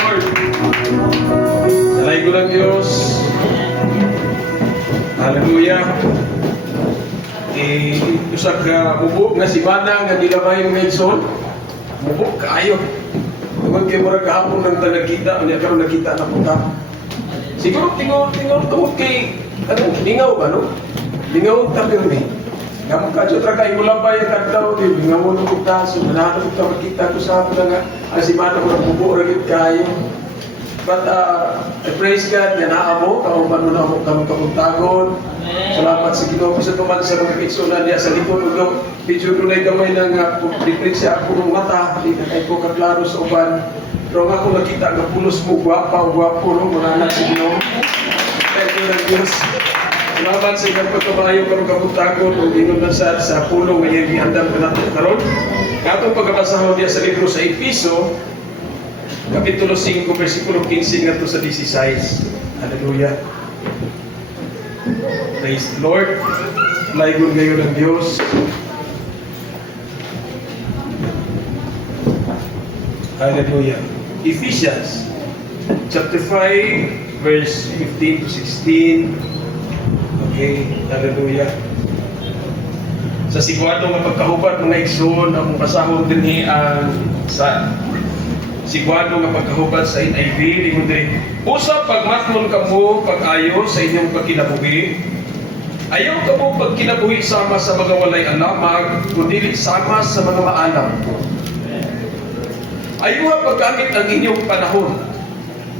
Lord. Dalay ko ng Diyos. Hallelujah. Usak ka mubog nga si Bana nga nilamay ng Edson. Mubog kaayo. Tungod kayo mura kahapon nang nagkita, pero nakita na punta. Siguro tingol tungod kay, lingaw ba, no? Lingaw tapir ni. Kamu ka jutra kay mulabay ang kadlaw, lingaw mo nung taso, manahanap ka makita ko sa hapon nga, si Bana ko nagbubo rin kayo. But I praise God, yan naamo, kauman mo na ako kamuntagon. Salamat sa Ginoo sa tuman sa mga kitsunan niya sa likod ng video dunay gamay ng diferensya ako ng mata, di na kay ko kaklaro sa uban. Pero nga kung nakita nga pulos mo, gwapo no, mga anak sa Ginoo. Thank you ng Diyos. Salamat sa inyong pagkabayo karong kamuntagon o ginon na sa pulong nga yung giandam ka natin karon. Katong pagkabasahon niya sa libro sa Episo, Kapitulo 5, versikulo 15 nga to sa 16. Hallelujah. Praise the Lord. Laygon ngayon ng Diyos. Hallelujah. Ephesians chapter 5, verse 15 to 16. Okay. Hallelujah. Sa sigwado nga pagkahubat mga igsoon, ang basahon din ang sa sigwado nga pagkahubad sa NIV, lingon diri, usap pagmatnon kamo pag-ayo sa inyong pagkinabuhi. Ayaw kamo pagkinabuhi sama sa mga walay alamag, kundi sama sa mga maalam. Ayaw nga paggamit ang inyong panahon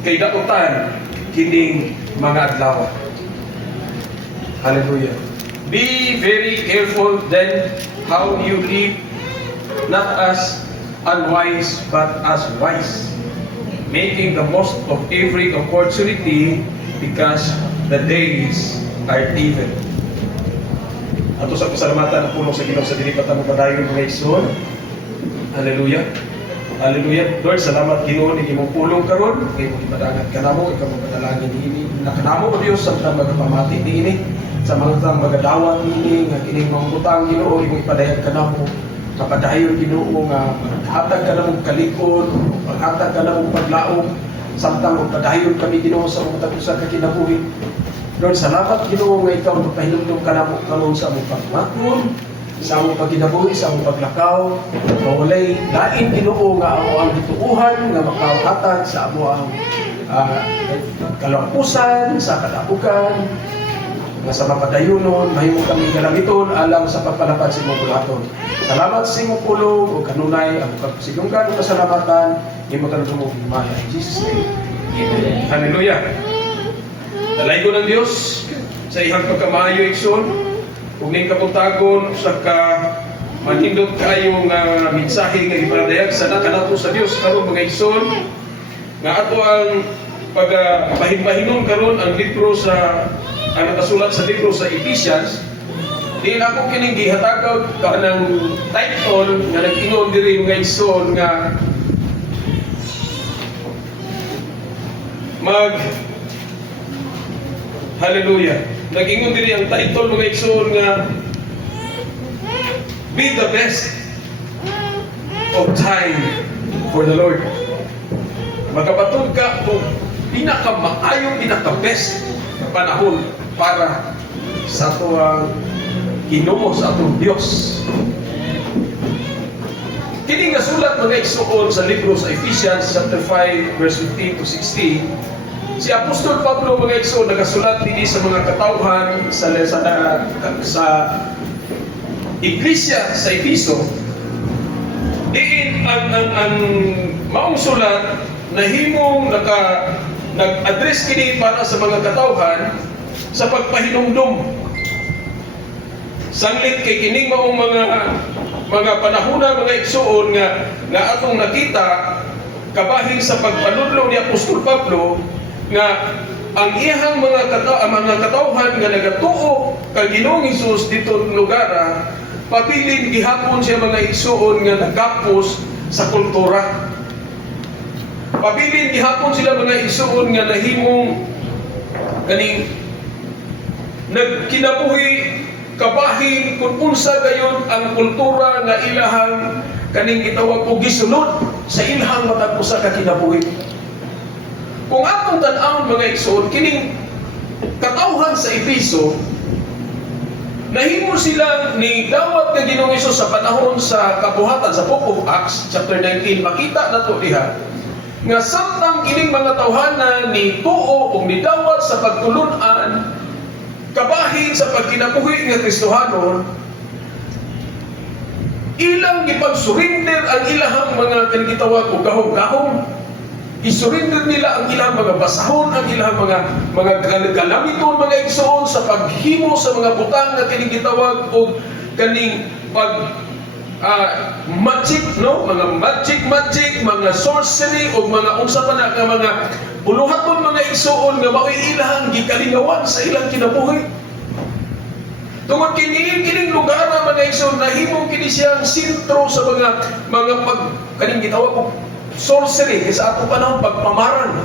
kay dautan kining mga adlaw. Hallelujah. Be very careful then how you live, not as unwise but as wise, making the most of every opportunity because the days are evil. Ato sa pasalamatan ang pulong sa Ginoo sa dilipatan mo padayon mga igsoon. Hallelujah. Hallelujah. Lord, salamat Ginoo ni imong pulong karon, kay mo ipadangat kanamo, ikaw mapadalangin niini. Nakanamo o Dios sa mga pamati niini, sa mga magadawat niini nga kining mga butang Ginoo imong ipadayag kanamo. Kapadayon Ginoo nga maghatag ka na mong kalikod, maghatag ka na mong paglaom, samtang magpadayon kami Ginoo sa mga tapusan ka kinabuhi. Lord, salamat Ginoo nga ikaw magpahinumdum ka na mo karon sa among pagmatnon, sa among pagkinabuhi, sa among paglakaw, mawalay lain Ginoo nga amo ang gituuhan nga makahatag sa amo ang kalampusan, sa kadapukan, nga sa mapadayonon, mahimo kami galamiton alang sa pagpalapad sa imong bulaton. Salamat sa imong pulong o kanunay ang pagsigunggan o kasalamatan imo tanong mo himaya. In Jesus' name. Amen. Hallelujah. Dalay ko ng Diyos sa ihang pagkamayo igsoon, ug ning kapuntagon sa ka manindot kayo nga mensahe nga iparadayag sa kanato sa Dios karon mga igsoon, nga ato ang pagpahinbahinon karon ang libro sa ang nakasulat sa libro sa Ephesians. Di na ako kining gihatagaw ka ng title nga nag-ingon diri mga igsoon nga hallelujah. Nag-ingon diri ang title mga igsoon nga be the best of time for the Lord. Magkabatod ka kung pinakamaayong, pinaka-best na panahon para sa ato Ginoo, sa atong Dios. Kini nga sulat mga igsoon sa libro sa Ephesians chapter 5 verse 15 to 16, si Apostol Pablo mga igsoon nagasulat dinhi sa mga katawhan sa iglesia sa Episo. Diin ang maong sulat nahimong nag-address kini para sa mga katawhan sa pagpahinumdum. Sanglit kay kining maong mga panahona mga igsoon nga atong nakita kabahin sa pagpanudlo ni Apostol Pablo nga ang iyang mga katawhan nga nagatuo kay Ginoong Hesus dito lugar, pabilin gihapon siya mga igsoon nga nagapos sa kultura. Pabilin gihapon sila mga igsoon nga nahimong kaning nagkinabuhi kabahin kung unsa gayon ang kultura nga ilahang kaning gitawag og gisunod sa ilhang matag usa ka kinabuhi. Kung atong tan-awon mga igsoon, kining katawhan sa Efeso, nahimo sila ni dawat nga Ginoong Hesus sa panahon sa kabuhatan sa Book of Acts chapter 19. Makita nato diha nga samtang kining mga tawhana ni tuo ug ni dawat sa pagtulun-an kabahin sa pagkinabuhi nga Kristohanon, ilang ipag-surrender ang ilahang mga kanigitawag o gahong-gahong. I-surrender nila ang ilang mga basahon, ang ilang mga galamiton, mga igsoon sa paghimo sa mga butang na kinigitawag o kaning magic, no? Mga magic, mga sorcery o mga unsa pa na mga buluhaton mga igsoon nga mao'y ilahang gikalingawan sa ilang kinabuhi. Tungod kining lugar na mga igsoon, nahimong kini siyang sentro sa mga kaning gitawag o sorcery sa atong panahon, pagpamaran.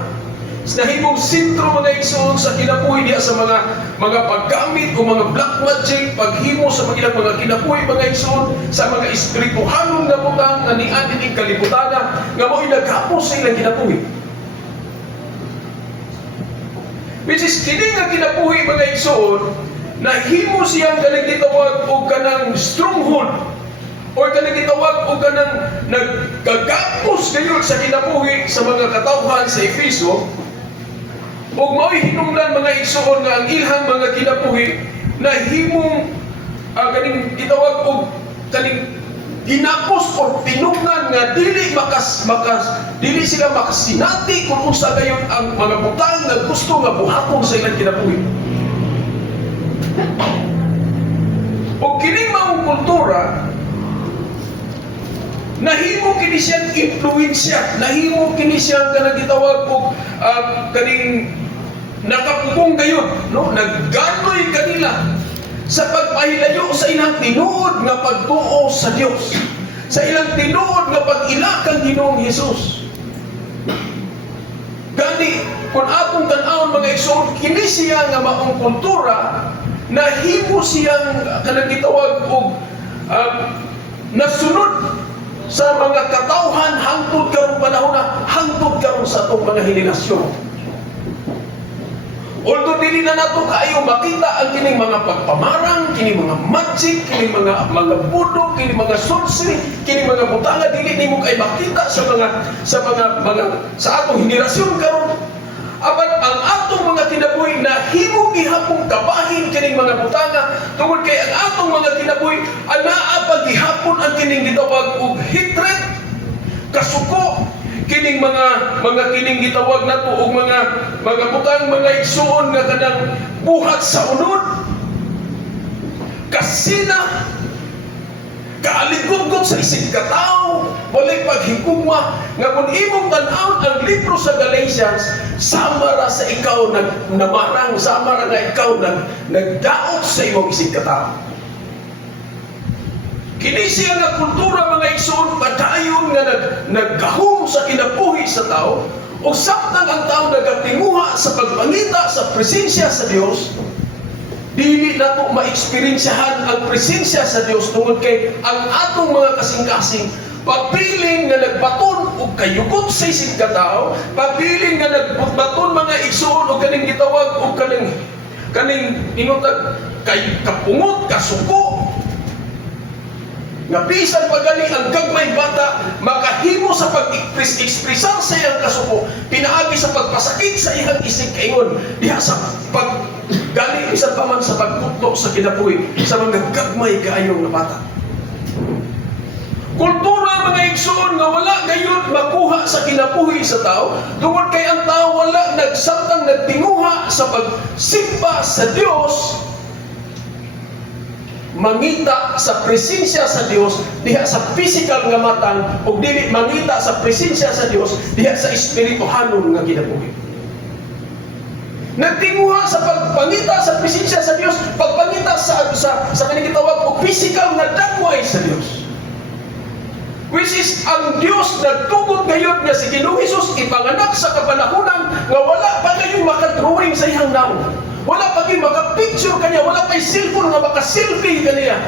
Nahimong sentro mga igsoon sa kinabuhi diya sa mga paggamit o mga black magic, paghimo sa mga kinabuhi mga igsoon sa mga espirituhanong na butang na niadin ng kalibutana nga mo'y naghapos sa ilang kinabuhi. Which is kini nga kinabuhi mga igsoon, nahimo siyang kanang gitawag o kanang stronghold o kanang gitawag o kanang naggagapos kayo sa kinabuhi sa mga katawhan sa Efeso, o mao'y hinungdan mga igsoon nga ang ilhang mga kinabuhi na himong kaning gitawag o kaning ginapos o tinugnan nga dili sila makasinati kung unsa gayon ang mga butang nga gusto nga buhaton sa ilang kinabuhi. O kining maong kultura, nahimo kini siyang impluwensya, nahimo kini siyang kanang gitawag og kaning nakapugong gayon, no? Nagganoy kanila sa pagpahilayo sa ilang tinuod nga pagtuo sa Dios, sa ilang tinuod nga pag-ila kang Ginoong Hesus. Gani kung atong tan-awon mga igsoon, kini siya nga maong kultura, nahimo siyang kanang gitawag og nasunod sa mga katawhan hangtod karong panahon na hangtod karon sa atong mga henerasyon. Although dili na nato kaayo makita ang kining mga pagpamarang, kining mga magic, kining mga budo, kining mga sorcery, kining mga butanga, dili nimo kay makita sa atong henerasyon karon. Apan ang atong mga kinabuhi na himo gihapon kabahin kining mga butanga, tungod kay ang atong mga kinabuhi anaa pa gihapon ang kining gitawag og hatred, kasuko, kining mga kining gitawag nato og mga butang, mga igsoon nga kanang buhat sa unod, kasina, kaaligugod sa isig katao, walay paghigugma, nga kung imong tan-awon ang libro sa Galatians, sama ra sa ikaw namarang, sama ra nga ikaw nagdaot sa imong isig katao. Kini siya nga kultura mga igsoon, padayon nga naggahom sa kinabuhi sa tao, o samtang ang tao nagatinguha sa pagpangita sa presensya sa Dios, dili nato ma-eksperyensyahan ang presensya sa Dios tungod kay ang atong mga kasing-kasing papiling nga nagbaton og kayugot sa isig katao, papiling nga nagbaton mga igsoon og kaning gitawag og kaning inutag kay kapungot, kasuko, nga bisan pagani ang gagmay bata makahimo sa pag-ekspresar sa iyang kasuko, pinaagi sa pagpasakit sa iyang isig kaingon diha sa gani bisan pa man sa pagputlo sa kinabuhi sa mga gagmay kaayong na bata. Kultura mga igsoon nga wala gayon makuha sa kinabuhi sa tao, tungod kay ang tao wala nagsamtang nagtinguha sa pagsimba sa Dios, mangita sa presensya sa Dios diha sa physical nga matang, o dili mangita sa presensya sa Dios diha sa espirituhanon nga kinabuhi. Nagtinguha sa pagpangita sa presensya sa Dios, pagpangita sa kanang gitawag og physical nga dagway sa Dios, which is ang Dios nagtugot gayud nga si Ginoong Hesus ipanganak sa kapanahunan nga wala pa kayo makadrawing sa iyang naong, wala pa kayo makapicture kaniya, wala pa cellphone nga makaselfie kaniya.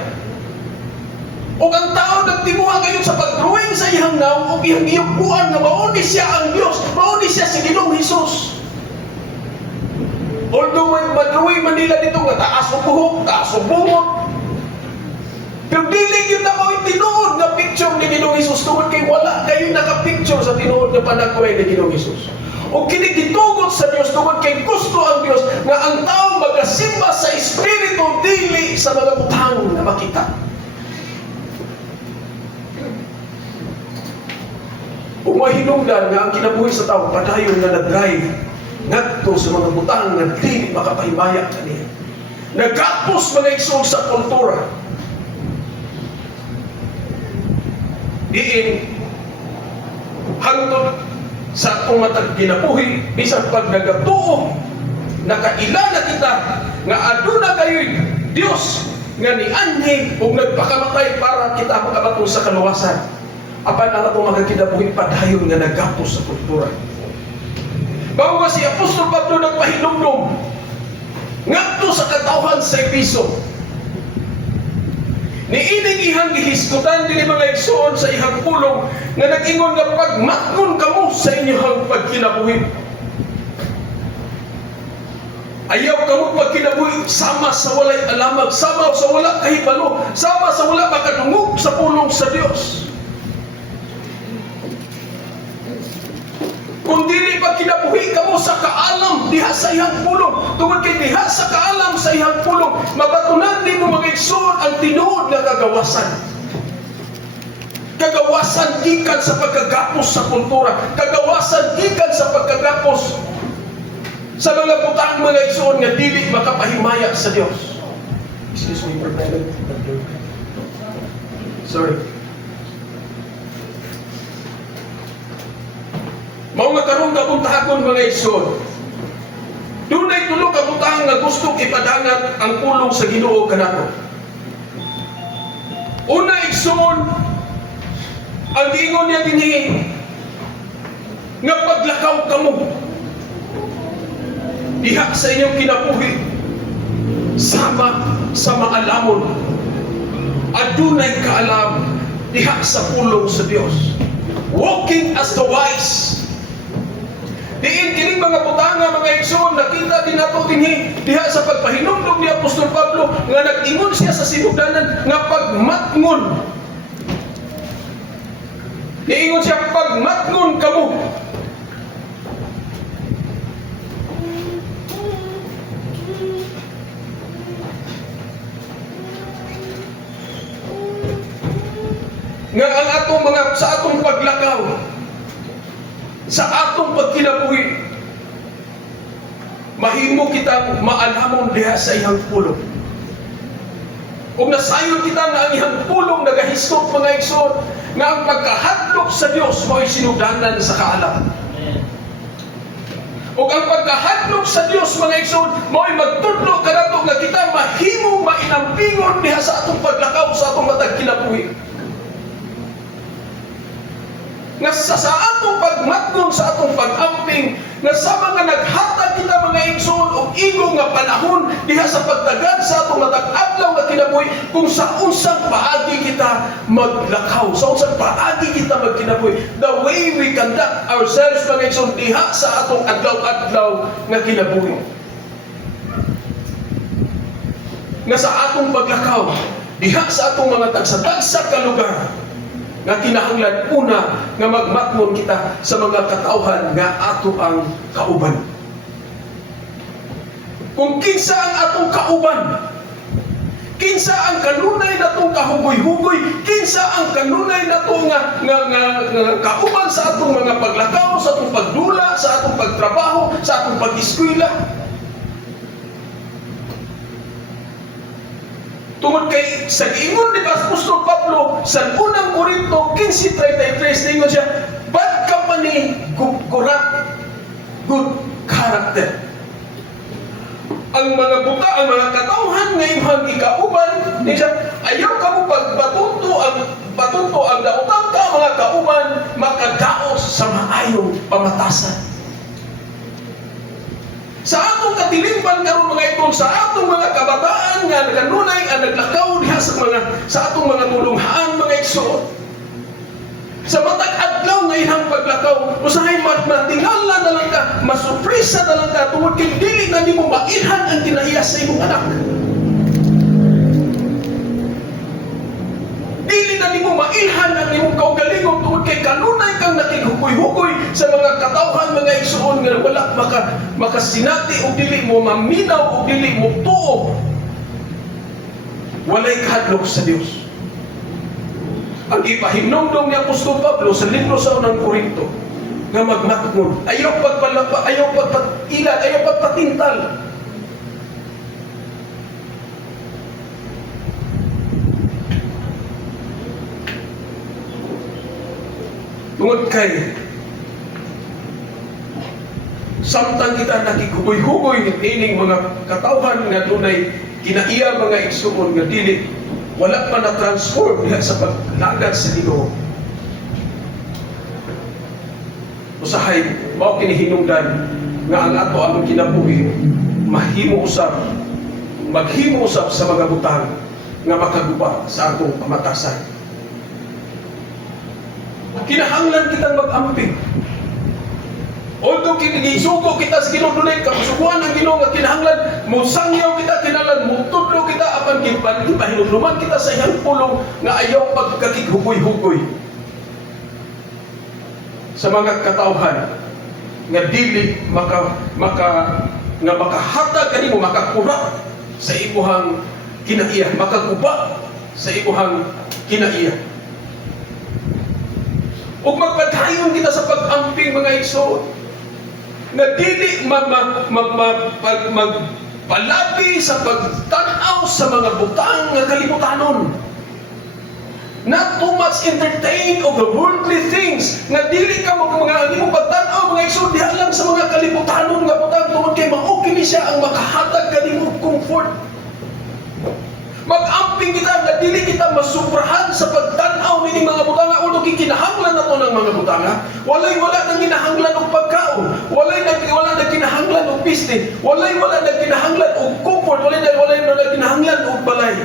O ang tao nagtimuha ngayon sa pag-drawing sa iyang naw o iyang giyukuan nga mauni siya ang Dios, mauni siya si Ginoong Hesus. Although madrawing man nila dito nga taas o buhok, taas o bungot, pero dili yun na mo tinuod na picture ni Ginoong Hesus tungod kay wala kayo naka-picture sa tinuod na panagkuhay ni Ginoong Hesus. O kinigitugot sa Dios tungod kay gusto ang Dios nga ang tao magasimba sa Espiritu dili sa mga butang na makita. Kung mahinungdan nga ang kinabuhi sa tao, padayon na nag-drive ngadto sa mga butang na dili makapahimaya kaniya. Nagapos mga igsog sa kultura. Diin hangtod sa atong matag kinabuhi bisan pag nagatuo nakaila na kita nga aduna kayo'y Dios nga nianhi ug nagpakamatay para kita makabato sa kaluwasan. Apan ang atong mga kinabuhi padayon nga nagapos sa kultura. Bago nga si Apostol Pablo nagpahinumdum ngadto sa katawhan sa Episo. Niining ihang gihisgutan din mga igsoon sa ihang pulong nga nag-ingon nga pagmatngon kamo sa inyong pagkinabuhi. Ayaw kamo pagkinabuhi sama sa walay alamag, sama sa wala kahibalo, sama sa wala makadungog sa pulong sa Dios. Kung dili pa kinabuhi kamo sa kaalam diha sa iyang pulong, tungod kay diha sa kaalam sa iyang pulong, mabatunan din mo mga igsoon ang tinuod na kagawasan. Kagawasan gikan sa pagkagapos sa kultura, kagawasan gikan sa pagkagapos sa mga butang mga igsoon nga dili makapahimaya sa Dios. Excuse me for a minute. Sorry. Mao nga karong kabuntahon mga igsoon. Dunay tulo ka butang nga gustong ipadangat ang pulong sa Ginoo kanato. Una igsoon, ang giingon niya dinhi nga paglakaw kamo diha sa inyong kinabuhi sama sa maalamon. Adunay kaalam diha sa pulong sa Dios. Walking as the wise. Diin kining mga butanga mga igsoon nakita din nato dinhi diha sa pagpahinumdum ni Apostol Pablo nga nag-ingon siya sa sinugdanan nga pagmatngon. Niingon siya pagmatngon kamo. Nga ang atong mga sa atong paglakaw sa atong pagkinabuhi mahimo kitang maalamon diha sa iyang pulong. Kung nasayon kita nga ang iyang pulong nagahisgot mga igsoon nga ang pagkahadlok sa Dios mo'y sinugdanan sa kaalam. O ang pagkahadlok sa Dios mga igsoon mo'y magtudlo kanato nga kita mahimong mainampingon diha sa atong paglakaw sa atong matag kinabuhi. Nga sa atong pagmatngon sa atong pag-amping nga sa mga naghatag kita mga igsoon og igong nga panahon diha sa pagtagad sa atong matag-adlaw nga kinabuhi kung sa unsang paagi kita maglakaw, sa unsang paagi kita magkinabuhi, the way we conduct ourselves mga igsoon diha sa atong adlaw-adlaw nga kinabuhi. Nga sa atong paglakaw diha sa atong mga tagsa-tagsa ka lugar nga kinahanglan una nga magmatngon kita sa mga katawhan nga ato ang kauban. Kung kinsa ang atong kauban, kinsa ang kanunay natong kahugoy-hugoy, kinsa ang kanunay natong nga kauban sa atong mga paglakaw, sa atong pagdula, sa atong pagtrabaho, sa atong pag-eskwela. Tungod kay sa giingon ni Apostol Pablo sa unang Korinto 15:33 ningon siya, bad company corrupt good character. Ang mga buta, ang mga katawhan nga imong ikauban, niya ayaw ka mo pagbatunto ang daotang ka mga kauban makadaos sa maayong pamatasan. Sa atong katiling Gikan karon mga igsoon sa atong mga kabataan nga kanunay ang naglakaw diha sa atong mga tulunghaan mga igsoon. Sa matag adlaw nga ihang paglakaw, usahay matingala na lang ka, masurpresa na lang ka tungod kay dili na nimo mailhan ang kinaiya sa imong anak. Dili na nimo mailhan ang imong kaugalingon tungod kay kanunay kang nakighugoy-hugoy sa mga katawhan mga igsoon nga wala makasinati o dili mo maminaw o dili mo tuo. Walay kahadlok sa Dios. Ang ipahinumdum ni Apostol Pablo sa libro sa unang Korinto nga magmatngon, ayaw pagpalapa, ayaw pagpatilan, ayaw pagpatintal. Tungod kay samtang kita nakigugoy-hugoy ng ining mga katawhan nga dunay kinaiya mga igsoon nga dili wala pa na-transform diha sa paglagad sa Ginoo. Usahay mao kini hinungdan nga ang ato ang kinabuhi maghimo usab sa mga butang nga makaguba sa atong pamatasan. Kinahanglan kitang mag-amping. Although kinigisugo kita sa Ginoo dunay kasuguan ang Ginoo nga kinahanglan musangyaw kita kinahanglan mutudlo kita apan gipahinumduman kita sa iyang pulong nga ayaw pagkakighugoy-hugoy sa mga katawhan nga dili nga makahatag kanimo makakura sa imuhang kinaiya, makaguba sa imuhang kinaiya. Ug magpadayon kita sa pag-amping mga igsoon na dili magpalabi sa pagtanaw sa mga butang nga kalibutanon. Not too much entertain of the worldly things nga dili ka mga mo pagtanaw mga igsoon diha lang sa mga kalibutanon nga butang tungod kay mao kini siya ang makahatag kanimo comfort. Mag-amping kita nga dili kita masubrahan sa pagtanaw ni mga butanga ulo kinahanglan nato ng mga butanga. Wala nang kinahanglan og pagkaon, wala nang kinahanglan og piste, wala nang kinahanglan og comfort, wala nang kinahanglan og balay.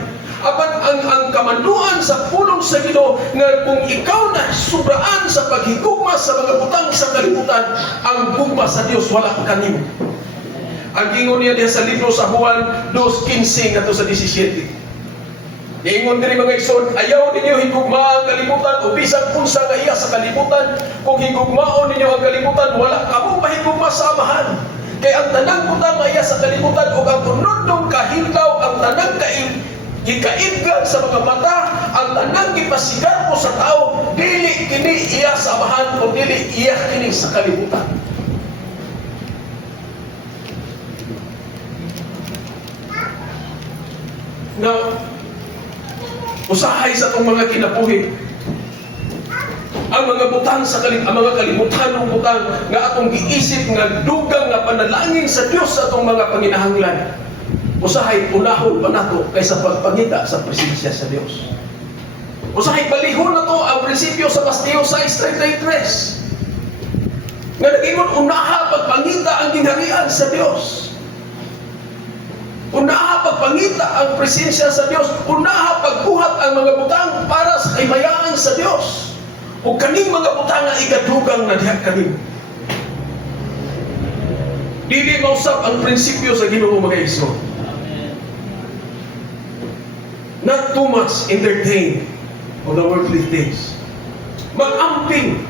Apan ang kamanuan sa pulong sa Ginoo nga kung ikaw na subraan sa paghigugma sa mga butang sa kalibutan, ang gugma sa Dios wala kanimo. Ang ingon niya diha sa libro sa Juan 2:15 ngadto sa 17. Ingon diri mga igsoon, ayaw ninyo higugma ang kalibutan o bisan unsa nga iya sa kalibutan. Kung higugmaon ninyo ang kalibutan, wala kamo mahigugma sa Amahan. Kay ang tanang butang nga iya sa kalibutan o ang unodong kahilgaw, ang tanang gikaibgan sa mga mata, ang tanang gipasigar mo sa tao, dili kini iya sa Amahan o dili iya kini sa kalibutan. Now, usahay sa itong mga kinabuhi ang mga butang ang mga kalimutan ng butang nga atong giisip nga dugang nga panalangin sa Dios sa atong mga panginahanglan. Usahay unahon pa nato kaysa pagpangita sa presensya sa Dios. Usahay balihon na to ang prinsipyo sa Mateo 6:33 nga nagingon unaha pagpangita ang gingharian sa Dios. Unaha pagpangita ang presensya sa Dios, unaha pagbuhat ang mga butang para sa kahimayaan sa Dios. Ug kaning mga butang nga igadugang na diha kanin. Dili mausap ang prinsipyo sa Ginoo mga igsoon. Not too much entertain of the worldly things. Mag-amping.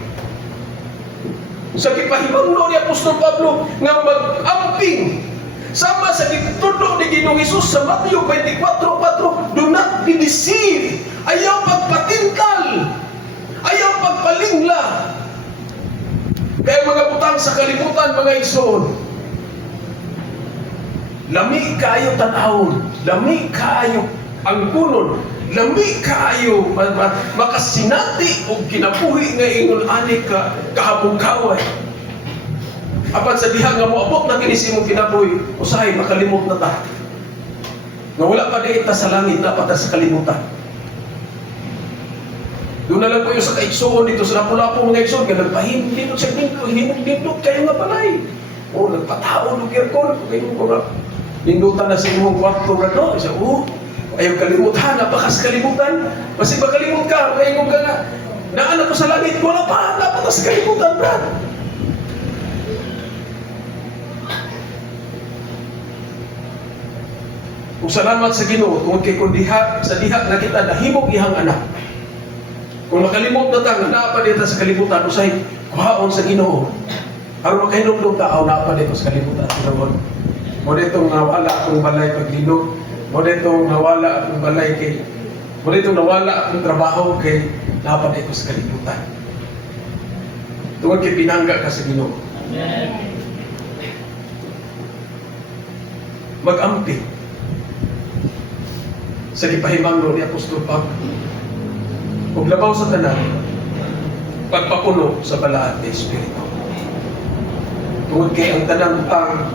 Sa gipahibangno ni Apostol Pablo nga mag-amping sama sa gitudlo ni Ginoong Hesus sa Mateo 24:4, do not be deceived. Ayaw pagpatintal. Ayaw pagpalingla. Kaya mga butang sa kalibutan mga igsoon, lami kaayo tanawon, lami kaayo ang kunon, lami kaayo makasinati og kinabuhi nga ingon ani ka kahabog-kaway. Apan sa diha nga moabot na kini sa imong kinabuhi, usahay makalimot na ta. Nga wala pa di ta sa langit na pata sa kalimutan. Doon na lang po yung sa kaigsoon dito sa Lapu-Lapu mga igsoon, nga nagpahindot sa dito, hinindot kayo nga balay. O nagpataon ng kirkon, kayo mga Nindutan na sa imong kwarto na no. Siya, ayaw kalimutan, napakas kalimutan. Kasi ba kalimut ka, maingong ka nga. Naanak ko sa langit, wala pa, napakas kalimutan, brad. Kung salamat sa Ginoo, tungod kay kung sa diha na kita nahimog ihang anak. Kung makalimot na ta, naapa dito sa kalibutan, usay, kuhaon sa Ginoo. Aron makahinumdum ta, naapa dito sa kalibutan. Mo ditong nawala akong balay paglino. Mo ditong nawala akong balay kay mo ditong nawala akong trabaho kay naapa dito sa kalibutan. Tungod kay pinangga ka sa Ginoo. Mag-ampi sa gipahimangno ni Apostol Pablo. Kung labaw sa tanan, pagpapuno sa balaad ng Espiritu. Tungod kay ang tanang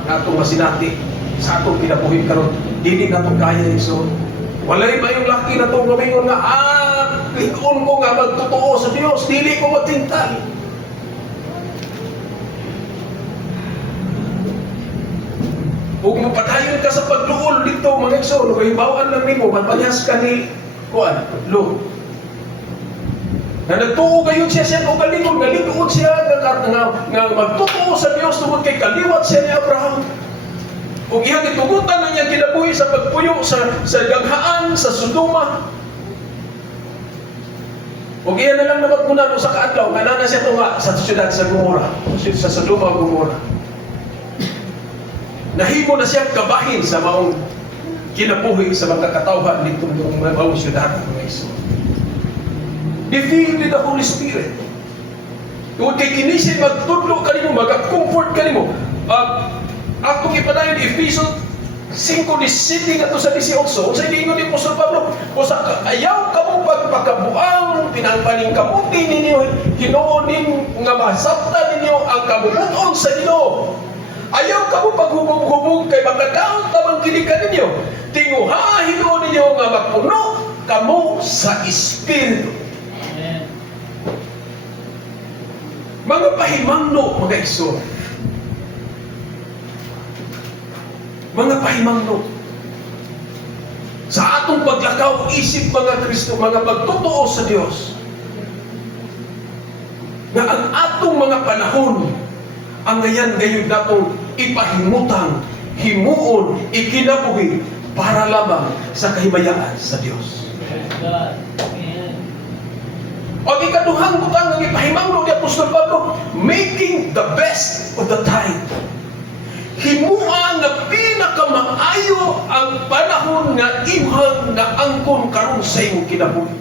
atong masinati sa atong kinabuhi karon, dili na itong kaya iso. Walay ba yung laki na itong gamingon nga, likon ko nga magtotoo sa Diyos, dili ko magtintal. Huwag mo patayon ka sa pagluol dito, mga igsoon, kahibawaan lang nimo, magpanyas ka ni Lo. Na nagtuo kayo siya kung kalingon, naligoon siya nga magtutuo sa Diyos tungod kay kaliwat siya ni Abraham. Kung iyang itugutan na niya kinabuhi sa pagpuyo sa daghaan, sa Sodoma. Kung iyan na lang napagmunan sa kaadlaw, nga na siya tunga sa siyudad sa Gomora, sa Sodoma Gomora. Nahimo na siyang kabahin sa maong kinabuhi sa mga katawhan nitong mga maong siyudad ng Iso. Be filled with the Holy Spirit. Kung kay kinisip magtudlo ka nimo, mag-comfort ka nimo. Atong ipadayon Efesos 5:17 ato sa 18. Sa ingon ni Apostol Pablo, kung sa ayaw ka mo pagpakabuang pinangpaning kamuti ninyo, hinoonin nga masabtan ninyo ang kabubuton sa Ginoo. Ayaw ka mo paghubog-hubog kay magkadaon tamang kilikan ninyo. Tinguhahin ninyo nga magpuno kamo sa Espiritu. Mga pahimangno, mga igsoon. Mga pahimangno. Sa atong paglakaw isip mga Kristo, mga pagtotoo sa Diyos, na ang atong mga panahon, ang ngayon gayon natong ipahimutang, himuon, ikinabuhi, para lamang sa kahimayaan sa Diyos. O ikaduhang butang ng ipahimangno ni Apostol Pablo, making the best of the time. Himua nga pinakamaayo ang panahon nga imhang na angkon karon sa imong kinabuhi.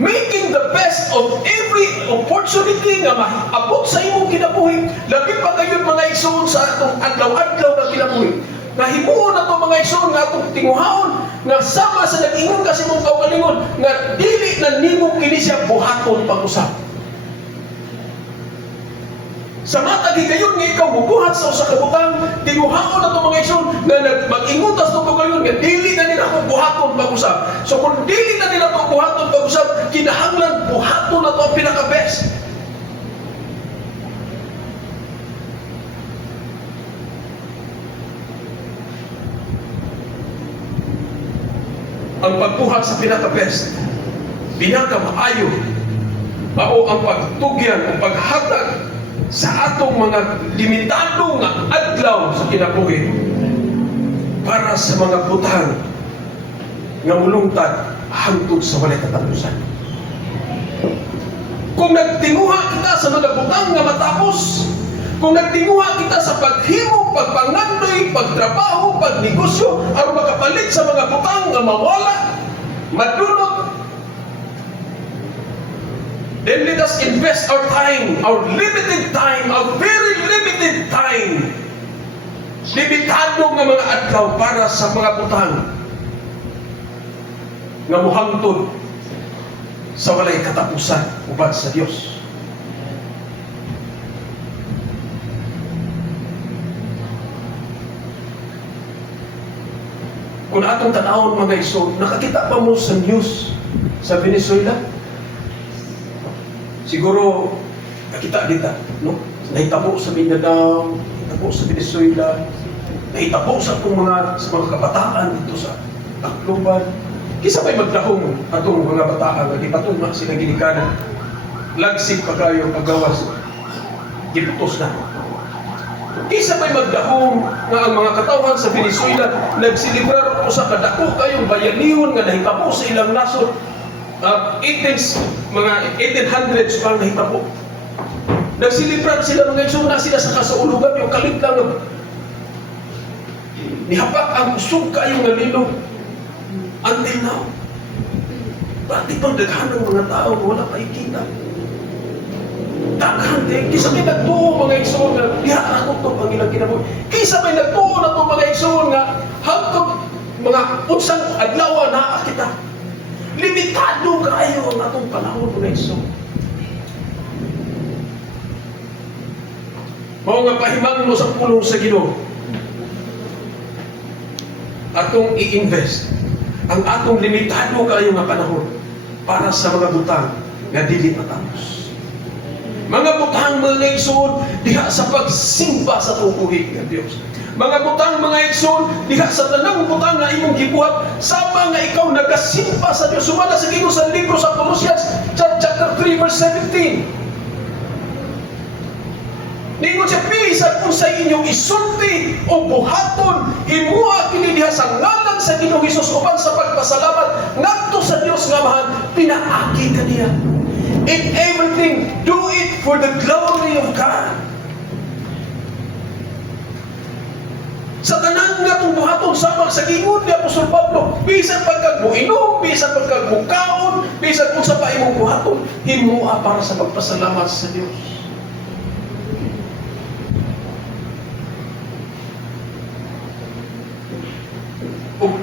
Making the best of every opportunity nga maabot sa imong kinabuhi, labi pa kayo mga igsoon sa atong adlaw-adlaw na kinabuhi. Nahimuon na ito mga igsoon nga atong tinguhaon, nga sama sa nag-ingon kasi mong kaugalingon, nga dili na nimo kini siya buhaton pag-usap. Sa matagi gayon nga ikaw bubuhat sa usa ka butang, tinguhaon na ito mga igsoon, nga mag-ingon tas ito gayon, nga dili na nila ako buhaton pag-usap. So kung dili na nila ito buhaton pag-usap, kinahanglan buhaton na ito ang pinaka-best. Ang pagbuhat sa pinaka-best, pinaka-maayo, mao ang pagtugyan, ang paghatag sa atong mga limitado nga adlaw sa kinabuhi para sa mga butang nga mulungtad hangtod sa walay katapusan. Kung nagtinguha kita sa mga butang nga matapos, kung nagtinguha kita sa paghimo, pagpangandoy, pagtrabaho, pagnegosyo, aron makapalit sa mga butang nga mawala, madunot, then let us invest our time, our limited time, our very limited time, limitado nga mga adlaw para sa mga butang nga muhangtod sa walay katapusan ubad sa Dios. Kung atong tanawon mga iso, nakakita pa mo sa news sa Venezuela? Siguro nakita dito, no? Nahitabo sa Mindanao, nahitabo sa Venezuela, nahitabo sa mga kabataan dito sa Tacloban. Kisa may magdahong atong mga bataan nga ipatuma sila ginikanan. Lagsik pa kayo paggawas. Giputos na. Kisa may magdahong nga ang mga katawhan sa Venezuela nagsilibrar o sa kadako kayong bayanihon nga nahitabo sa ilang nasod. Mga 1800s pa nahitabo. Nagsilibrar sila mga isong na sila sa kasaulugan yung kalit lang. Nihapak ang usog kayong nalino. Until now. Bakit pang daghan ng mga tao wala pa ikita? Daghan din. Kisa may nagtuo mga igsoon nga diha ako ito ang ilang kinabuhi. Kisa may nagtuo na ito mga igsoon nga hangtod mga unsang adlaw na kita. Limitado kayo ang atong panahon mga igsoon. Mao nga pahimang mo sa pulong sa Ginoo. Atong i-invest ang atong limitado kayo nga panahon para sa mga butang nga dili matapos. Mga butang mga igsoon diha sa pagsimba sa tukuhig ng Dios. Mga butang mga igsoon diha sa tanang butang nga imong gibuhat sama nga ikaw nagasimba sa Dios. Sumala sa Ginoo sa libro sa Colossians chapter 3 verse 17. Ningon siya, bisan kung sa inyong isulti o buhaton, imuha kini diha sa ngalan sa Ginoong Hesus uban sa pagpasalamat ngadto sa Dios nga Amahan, pinaagi kaniya. In everything, do it for the glory of God. Sa tanan nga itong buhaton, samang sa gingon ni Apostol Pablo, bisan pagkagmuinom, bisan pagkagmukaon, bisan kung sa paimong buhaton, himuha para sa pagpasalamat sa Dios. O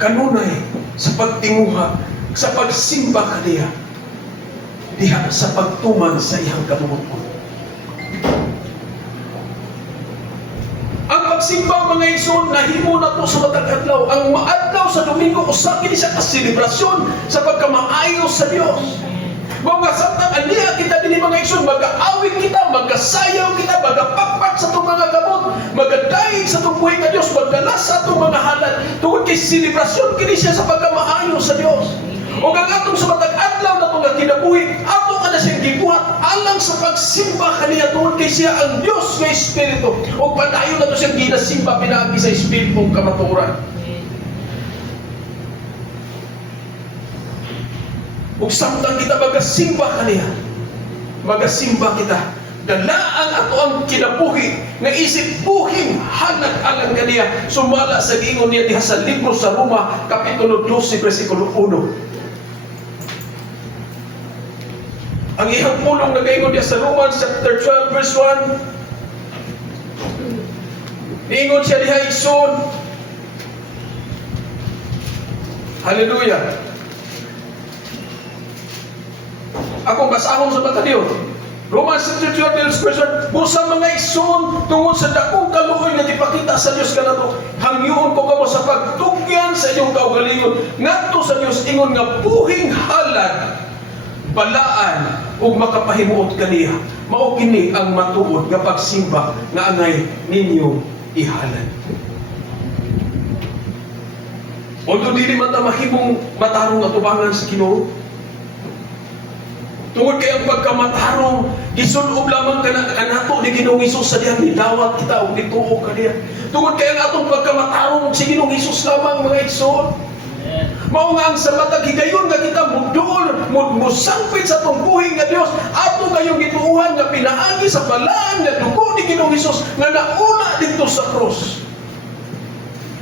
kanunay sa pagtinguha, sa pagsimba kaniya, diha sa pagtuman sa iyang kabubuton. Ang pagsimba mga igsoon, nahimo na to sa matag adlaw. Ang maadlaw sa Domingo, usa kini siya ka selebrasyon sa pagkamaayo sa Dios. Mga samtang aniya kita din mga igsoon, mag-aawit kita, magkasayaw kita, magapakpak sa itong mga gamot, magadaig sa itong buhay na Diyos, magdalas sa itong mga halal, tungkol kay selebrasyon kini siya sa pagkamaayo sa Diyos. O ang atong sa matag adlaw na itong kinabuhi, ato ka na siyang gibuhat alang sa pagsimba kaniya tungkol kay siya ang Diyos na Espiritu. O padayon na ito siyang ginasimba pinagi sa Espiritong kamaturan. Ug samtang kita magasimba kaniya, magasimba kita, dalaan ato ang kinabuhi nga isip buhing hanag-alang kaniya, sumala sa giingon niya diha sa libro sa Roma kapitulo 12 bersikulo 1. Ang ihang pulong nagaingon diha sa Romans chapter 12 verse 1. Niingon siya diha igsoon. Hallelujah. Akong basahon sa mata niyo. Romans 12 verse 1. Busa mga igsoon tungod sa dakong kaluoy nga ipakita sa Dios kanato, hangyoon ko kamo sa pagtugyan sa inyong kaugalingon ngadto sa Dios ingon nga buhing halad, balaan ug makapahimuot kaniya. Mao kini ang matuod nga pagsimba nga angay ninyo ihalad. Although dili man ta mahimong matarong atubangan sa Ginoo, tungod kay ang pagkamatarong gisulob lamang kanato ni Ginoong Hesus sa diyang nidawat kita o nituo kaniya. Tungod kay ang atong pagkamatarong si Ginoong Hesus lamang mga igsoon. Mao nga ang sa matag higayon nga kita mudul musangpit sa atong buhing nga Dios ato kayong gituuhan nga pinaagi sa balaan nga dugo ni Ginoong Hesus nga nauna dito sa krus.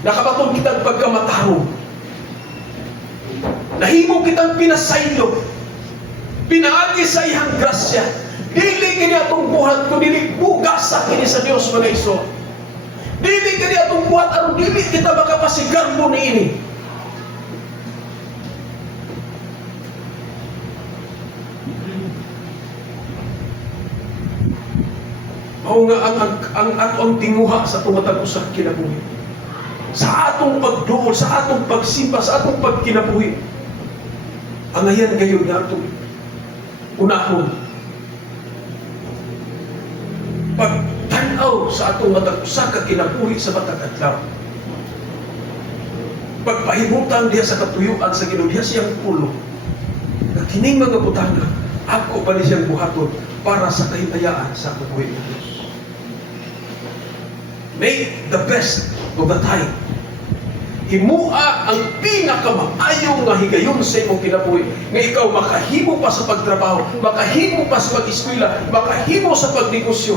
Nakabaton kitang pagkamatarong. Nahimo kitang pinasaylo. Pinaagi sa iyang grasya. Dili kini atong buhat kung dili bugasa kini sa Dios mga igsoon. Dili kini atong buhat aron dili kita makapasigarbo niini. Mao nga ang atong tinguha sa tumatag usa kinabuhi. Sa atong pagduol, sa atong pagsimba, sa atong pagkinabuhi. Ang ayan gayon nga atong unahon, pagtanaw Ginoo sa atong matag usa ka kinabuhi sa matag adlaw. Pagpahimutan diha sa katuyuan sa Ginoo diha siyang pulo. Na kining mga butanga ako pa ni siyang buhaton para sa kahimayaan sa kabuhi ng Diyos. Make the best of the time. Himua ang pinakamaayo nga higayon sa imong kinabuhi. Nga ikaw makahimo pa sa pagtrabaho, makahimo pa sa pag-eskwela, makahimo sa pagnegosyo,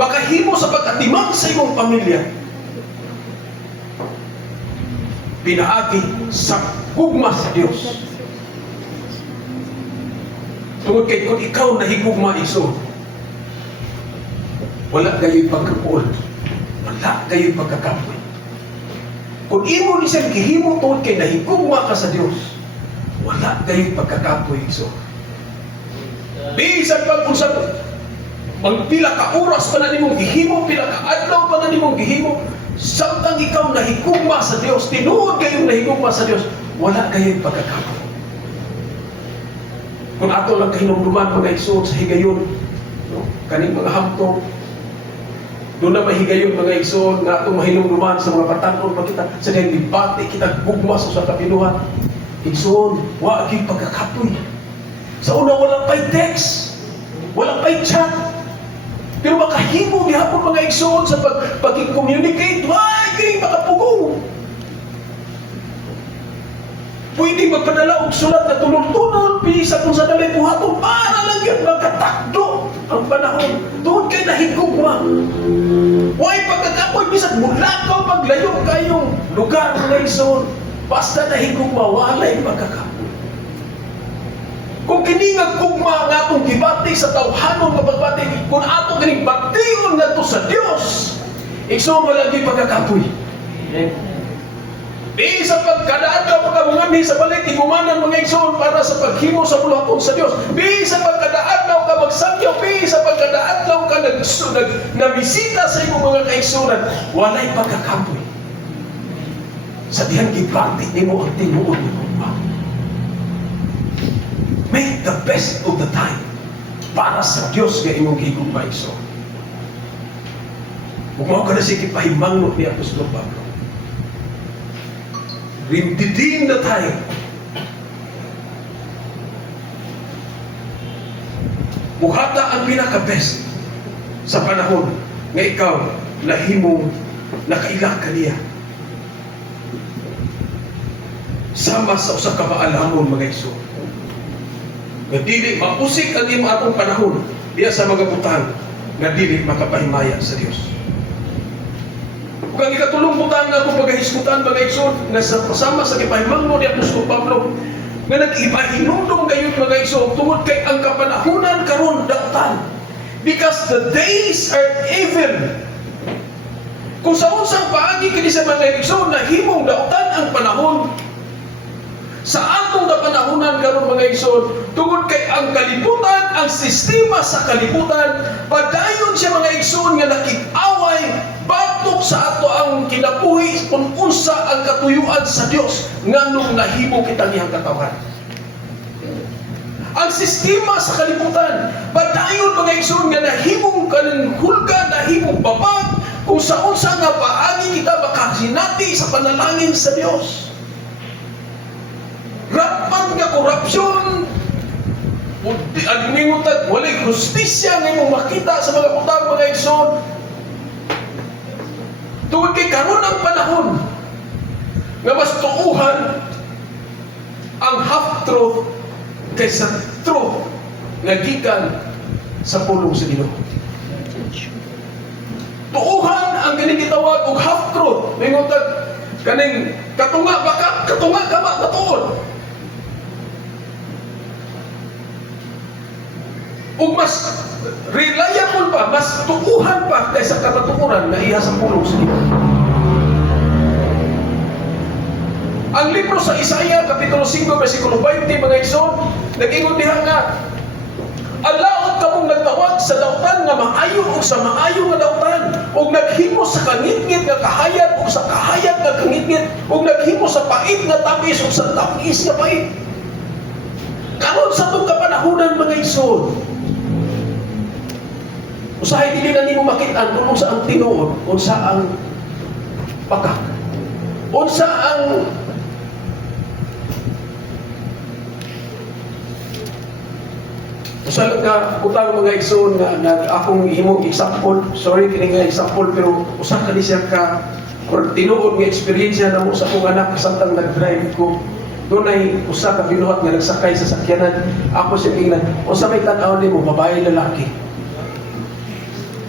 makahimo sa pag-atimang sa imong pamilya. Pinaagi sa gugma sa Diyos. Tungod kay kung ikaw nahigugma iso, wala kayo'y pagkapuol, wala kayo'y pagkakapoy. Kung imo ni siyang gihimo tungod kay nahigugma ka sa Diyos, wala kayo'y pagkakapoy iso. Bisan pag kung sa magpila ka oras pa na nimong gihimo, pila ka adlaw pa na nimong gihimo, samtang ikaw nahigugma sa Diyos, tinuod kayong nahigugma sa Diyos, wala kayo'y pagkakapoy. Kung ato lang kahinumduman mga igsoon sa higayon, no? Kaning mga hamtong, doon na mahigayon mga igsoon nga itong mahinumduman sa mga patanon makita sa kayong dibate kita gugma sa kapinuhan. Igsoon, wag yung pagkakapoy. Sa una walang pa'y text, walang pa'y chat, pero makahimo gihapon mga igsoon sa pag-communicate, wag yung makapugong. Pwede magpadala og sulat na tunol-tunol bisa kung sa dalay buhaton para lang yan magkatakdo ang panahon. Doon kayo nahigugma. Huwag pagkakapoy bisan mulakaw paglayo kayong lugar mga igsoon. Basta nahigugma, walay pagkakapoy. Kung kiningag gugma nga itong gibati sa tawhanon nga pagbati, kung ato kining bation nga ito sa Diyos, igsoon malagi pagkakapoy. Bisa pagkadaan ka pagkamungan sa balik, igumanan mga igsoon para sa paghimo sa buluhaton sa Diyos. Bisa pagkadaan ka magsangyaw, bisa pagkadaan ka nabisita sa imong mga kaigsunan, walay pagkakapoy. Sa dihang gibati nimo ang tinuod mo. Make the best of the time para sa Diyos nga imong higugma igsoon. Kung mao ka na sige pahimangno ni Apostol Pablo, redeem the time. Buhata ang pinaka-best sa panahon nga ikaw nahimong nakaila ka niya. Sama sa usa ka maalamon mga igsoon. Nga dili mausik ang imo atong panahon diya sa mga butang nga dili makapahimaya sa Dios. Kung ikatulong butang nga kung pagkahiskutan mga igsoon nga sama sa kipahimangno ni Apostol Pablo nga nag-ipahinumdum kayo mga igsoon tungod kay ang kapanahunan karon dautan because the days are evil. Kung sa unsang paagi kini sa mga igsoon na himong dautan ang panahon sa atong napanahunan karon mga igsoon tungod kay ang kalibutan, ang sistema sa kalibutan, padayon siya mga igsoon nga nakig-away batok sa ato ang kinabuhi kung unsa ang katuyuan sa Dios nganong nahimo kita niyang katawan. Ang sistema sa kalibutan, padayon mga igsoon nga nahimong kanang hulga, nahimong babag kung sa unsa nga paagi kita makahinati sa panalangin sa Dios. Rapat nga korupsyon, admingutan, walay justisya nga imong makita sa mga butang mga igsoon. Tungod kay karon ang panahon nga mas tuuhan ang half-truth kaysa truth nga gikan sa pulong sa Ginoo. Tuuhan ang ganing gitawag og half-truth. Mingutan kaning katunga ka ba katuon. Ug mas reliable pa, mas tuuhan pa kaysa kataturan na iya sa pulong sa Ginoo. Ang libro sa Isaiah, Kapitulo 5, versikulo 20, mga igsoon, nag-ingon diha nga, alaot ka mong nagtawag sa dautan nga maayo o sa maayo nga dautan, o naghimo sa kangitngit nga kahayag o sa kahayag nga kangitngit, o naghimo sa pait nga tamis o sa tamis nga pait. Karon sa itong kapanahunan mga igsoon, Usahay dili na nimo makit-an kung unsa ang tinuod, unsa ang pakak, unsa ang usahay nga utang mga igsoon nga akong himong example. Sorry kini nga example pero usa ka ni siya ka or tinuod nga eksperyensya na mo sa akong anak samtang nag-drive ko. Doon ay usa ka binuhat nga nagsakay sa sakyanan. Ako siya tingnan, unsa may tan-aw nimo, babae lalaki?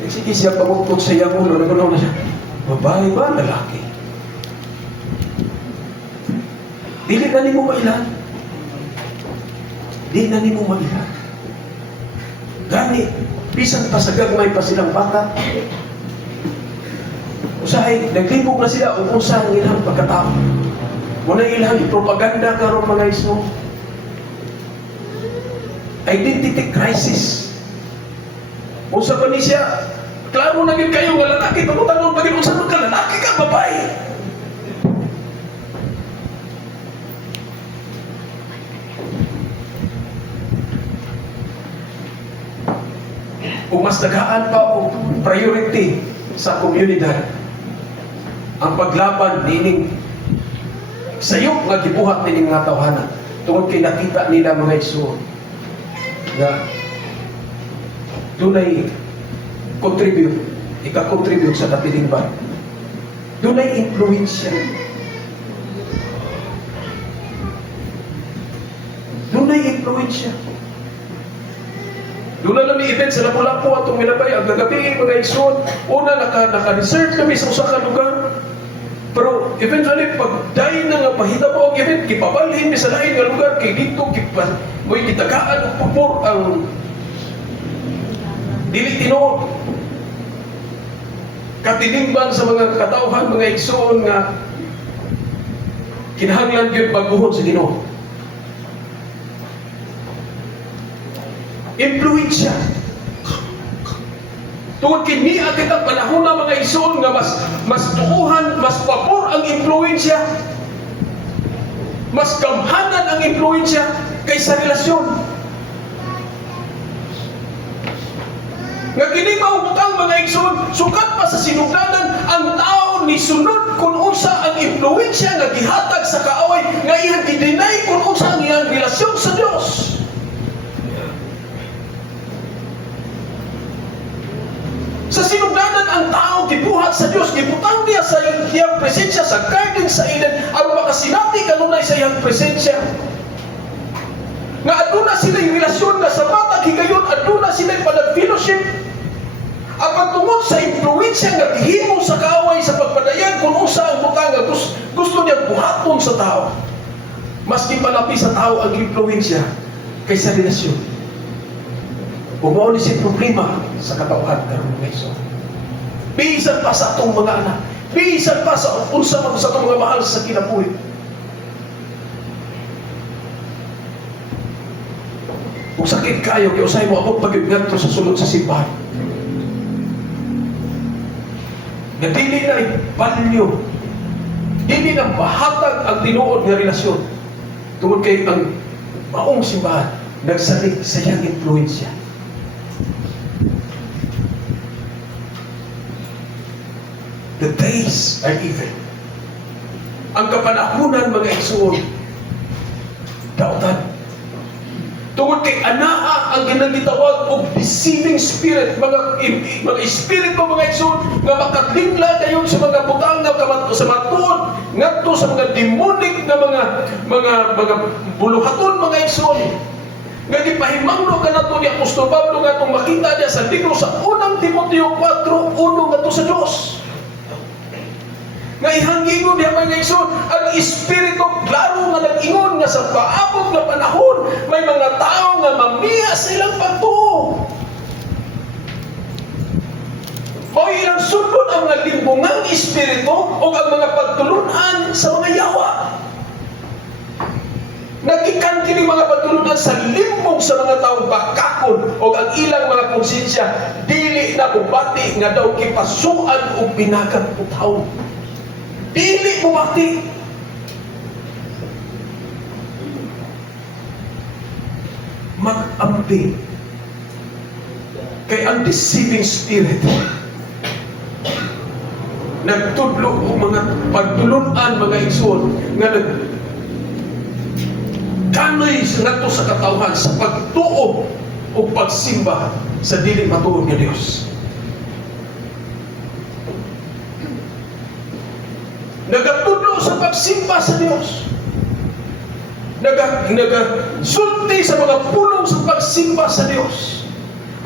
Sige siya pamukpok sa iyang ulo, nagulaw na siya, babae ba, lalaki? Dili na nimo mailan. Dili na nimo mailan. Gani, bisan pa sa gagmay pa silang bata. Usahay, naglibog na sila kung unsa ang ilang pagkatao. Muna ilang propaganda karon mga iso. Identity crisis. Unsa pa ni siya? Klaro na gid kayo nga lalaki, pamutanong pa gid unsa man ka, lalaki ka, babae. Kung mas dagaan pa o priority sa komunidad ang paglaban nining sayop nga gibuhat nining mga tawhana tungod kay nakita nila mga igsoon nga dunay ika-contribute sa katilingban, dunay influensya, doon na lang event sa Lapu-Lapu atong milabay ang gagabi mga igsoon. Una naka-research kami sa usa ka lugar. Pero eventually pag dahil na nga pahita po ang event, kipabalhin mi sa lain nga lugar kay dito mo'y gitagaan og pupor ang dili tinuod. Katilingban sa mga katawhan, mga igsoon nga kinahanglan gyud pagbuhod sa Ginoo. Impluensya. Tungod kini agad ang panahon na mga igsoon nga mas tuuhan, mas pabor ang impluensya, mas gamhanan ang impluensya kaysa relasyon. Nga kini maubutang mga igsoon, sukat pa sa sinugdanan ang tao ni sunod kung unsa ang impluensya nga gihatag sa kaaway nga iyang i-deny kung unsa ang iyang relasyon sa Dios. Sa sinugdanan ang tao gibuhat sa Dios, gibutang niya sa iyang presensya sa garden sa Eden aron makasinati kanunay sa iyang presensya. Nga aduna sila yung relasyon nga sa matag higayon, aduna sila yung panag-fellowship. Ang pagtungod sa influensya nga gihimo sa kaaway sa pagpadayag kung usa ang butang nga gusto niya buhaton sa tao. Mas gipalapi sa tao ang influensya kaysa relasyon. Umaw ni si problema sa katawhan karon mga igsoon. Bisan pa sa atong mga anak, bisan pa sa unsa man sa atong mga mahal sa kinabuhi. Kung sakit kayo, kaya usay mo abot pag-ignanto sa sulod sa simbahan. Na dili na ibalyo, dili na mahatag ang tinuod nga relasyon. Tungod kay ang maong simbahan, nagsalig sa iyang influensya. The days are evil. Ang kapanahunan mga igsoon, dautan. Tungod kay anaa ang ginagitawag og deceiving spirit, mga spirit mga igsoon nga makatingla dayon sa mga butang nga sa matuod ngadto sa mga demonic na mga buluhaton mga igsoon. Nga gipahimangno kanato ni Apostol Pablo nga itong makita niya sa libro sa unang Timoteo 4:1 ngadto sa Dios. Nga ihangingon niya mga igsoon, ang Espiritu klaro nga nag-ingon nga sa paabot nga panahon may mga tao nga mamiya sa ilang pagtuo. Mao ilang sundon ang mga limbungang espiritu o ang mga pagtulunan sa mga yawa. Nagikan kini mga pagtulunan sa limbong sa mga taong bakakon o ang ilang mga konsensya dili na bubati nga daw kipasuan o binagang putaw. Dili bubati. Mag-ampi Kay ang deceiving spirit nagtudlo o mga pagtulunan mga igsoon nga kanay ngadto sa katawhan sa pagtuo o pagsimba sa dili matuod nga Dios. Nagatudlo sa pagsimba sa Dios. Nagasulti sa mga pulong sa pagsimba sa Dios.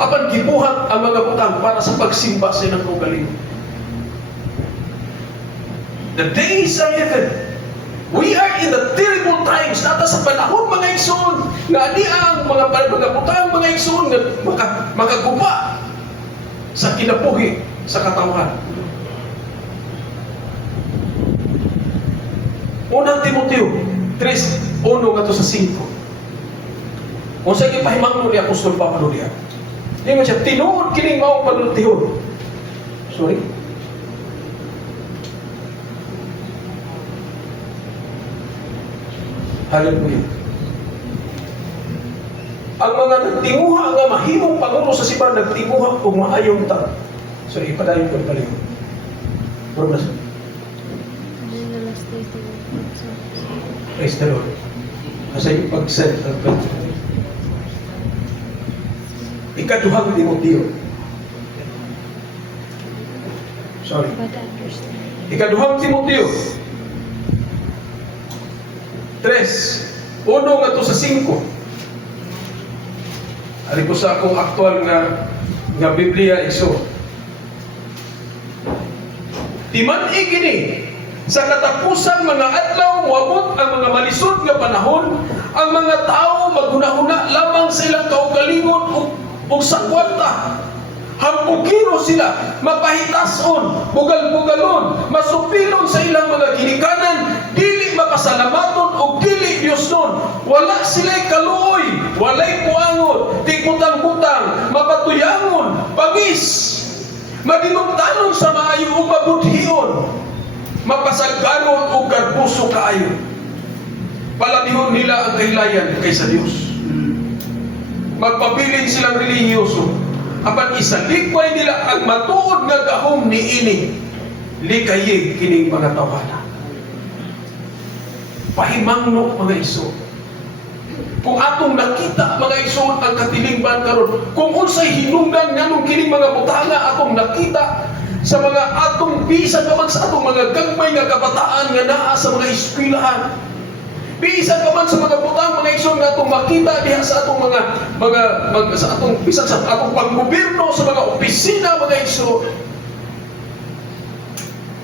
Apan gibuhat ang mga butang para sa pagsimba sa ilang kaugalingon. The days are evil. We are in the terrible times. Nata sa panahon mga igsoon nga ani ang mga butang mga igsoon nga makaguba sa kinabuhi sa katawhan. Unang Timoteo 3:1 ngadto sa 5. Kung sa gipahimangno ni Apostol Pablo diha. Ingon siya, tinuod kining mao panultihon. Sorry. Hallelujah. Ang mga nagtinguha nga mahimong pangulo sa simbahan nagtinguha og maayong ta. Sorry, ipadayon ko pala. Problem. Praise the Lord. Asa yung pag-set ng ikaduhang Timoteo. Sorry. Ikaduhang Timoteo 3:1 ngadto sa 5. Ari ko sa akong aktual nga Biblia iso. Timan-i kini sa katapusan mga adlaw moabot ang mga malisod nga panahon, ang mga tao maghunahuna lamang sa ilang kaugalingon ug sa kwarta. Hampugiro sila, mapahitason, bugal-bugalon, masupilon sa ilang mga ginikanan, dili mapasalamaton o dili Diosnon. Wala sila'y kaluoy, walay puangon, tigmutang-butang, mapatuyangon, pangis, madinugtanon sa maayo o mabudhiyon, mapasagaron o garbuso kaayo. Palabihon nila ang kahilayan kaysa Dios. Magpabilin silang relihiyoso. Apan isalikway nila ang matuod nga gahom niini. Likayig kining mga tawhana. Pahimangno mga iso. Kung atong nakita mga iso ang katilingban karon, kung unsay hinungdan nganong kining mga butanga atong nakita sa mga atong bisan pa man sa atong mga gagmay nga kabataan nga naa sa mga eskwelahan. Bisan pa man sa mga butang mga igsoon nga atong makita diha sa atong sa atong bisan sa atong panggobyerno sa mga opisina mga igsoon.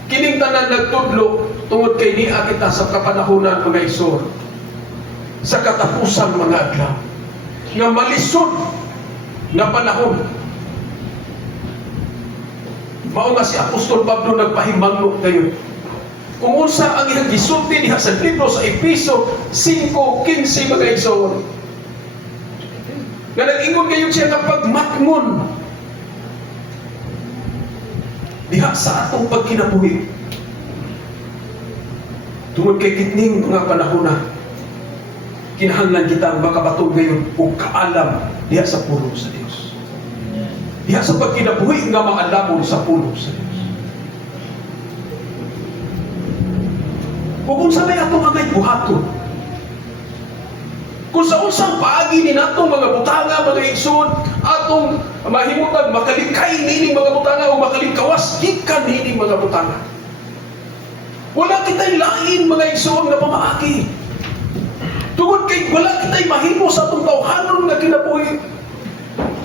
Kining tanan nagtudlo tungod kay niya kita sa kapanahunan mga igsoon. Sa katapusan mga adlaw nga malisod na panahon. Mao nga si Apostol Pablo nagpahimangno kayo. Kung unsa ang iyang gisulti diha sa libro sa Efeso 5:15 mga igsoon. Nga nag-ingon kayo siya nga pagmatngon diha sa atong pagkinabuhi. Tungod kay kitning mga panahon na kinahanglan kita makabatog ngayon o kaalam diha sa pulo sa Dios. Diha sa pagkinabuhi nga maalamon sa pulo sa Dios. Kung sa may atong angay buhaton, kung sa unsang paagi ni natong mga butanga, mga igsoon, atong mahimutang makalikay nining mga butanga o makalikawas gikan nining mga butanga. Wala kitay lain mga igsoon nga pamaagi. Tungod kay wala kitay mahimo sa atong tawhanon nga kinabuhi.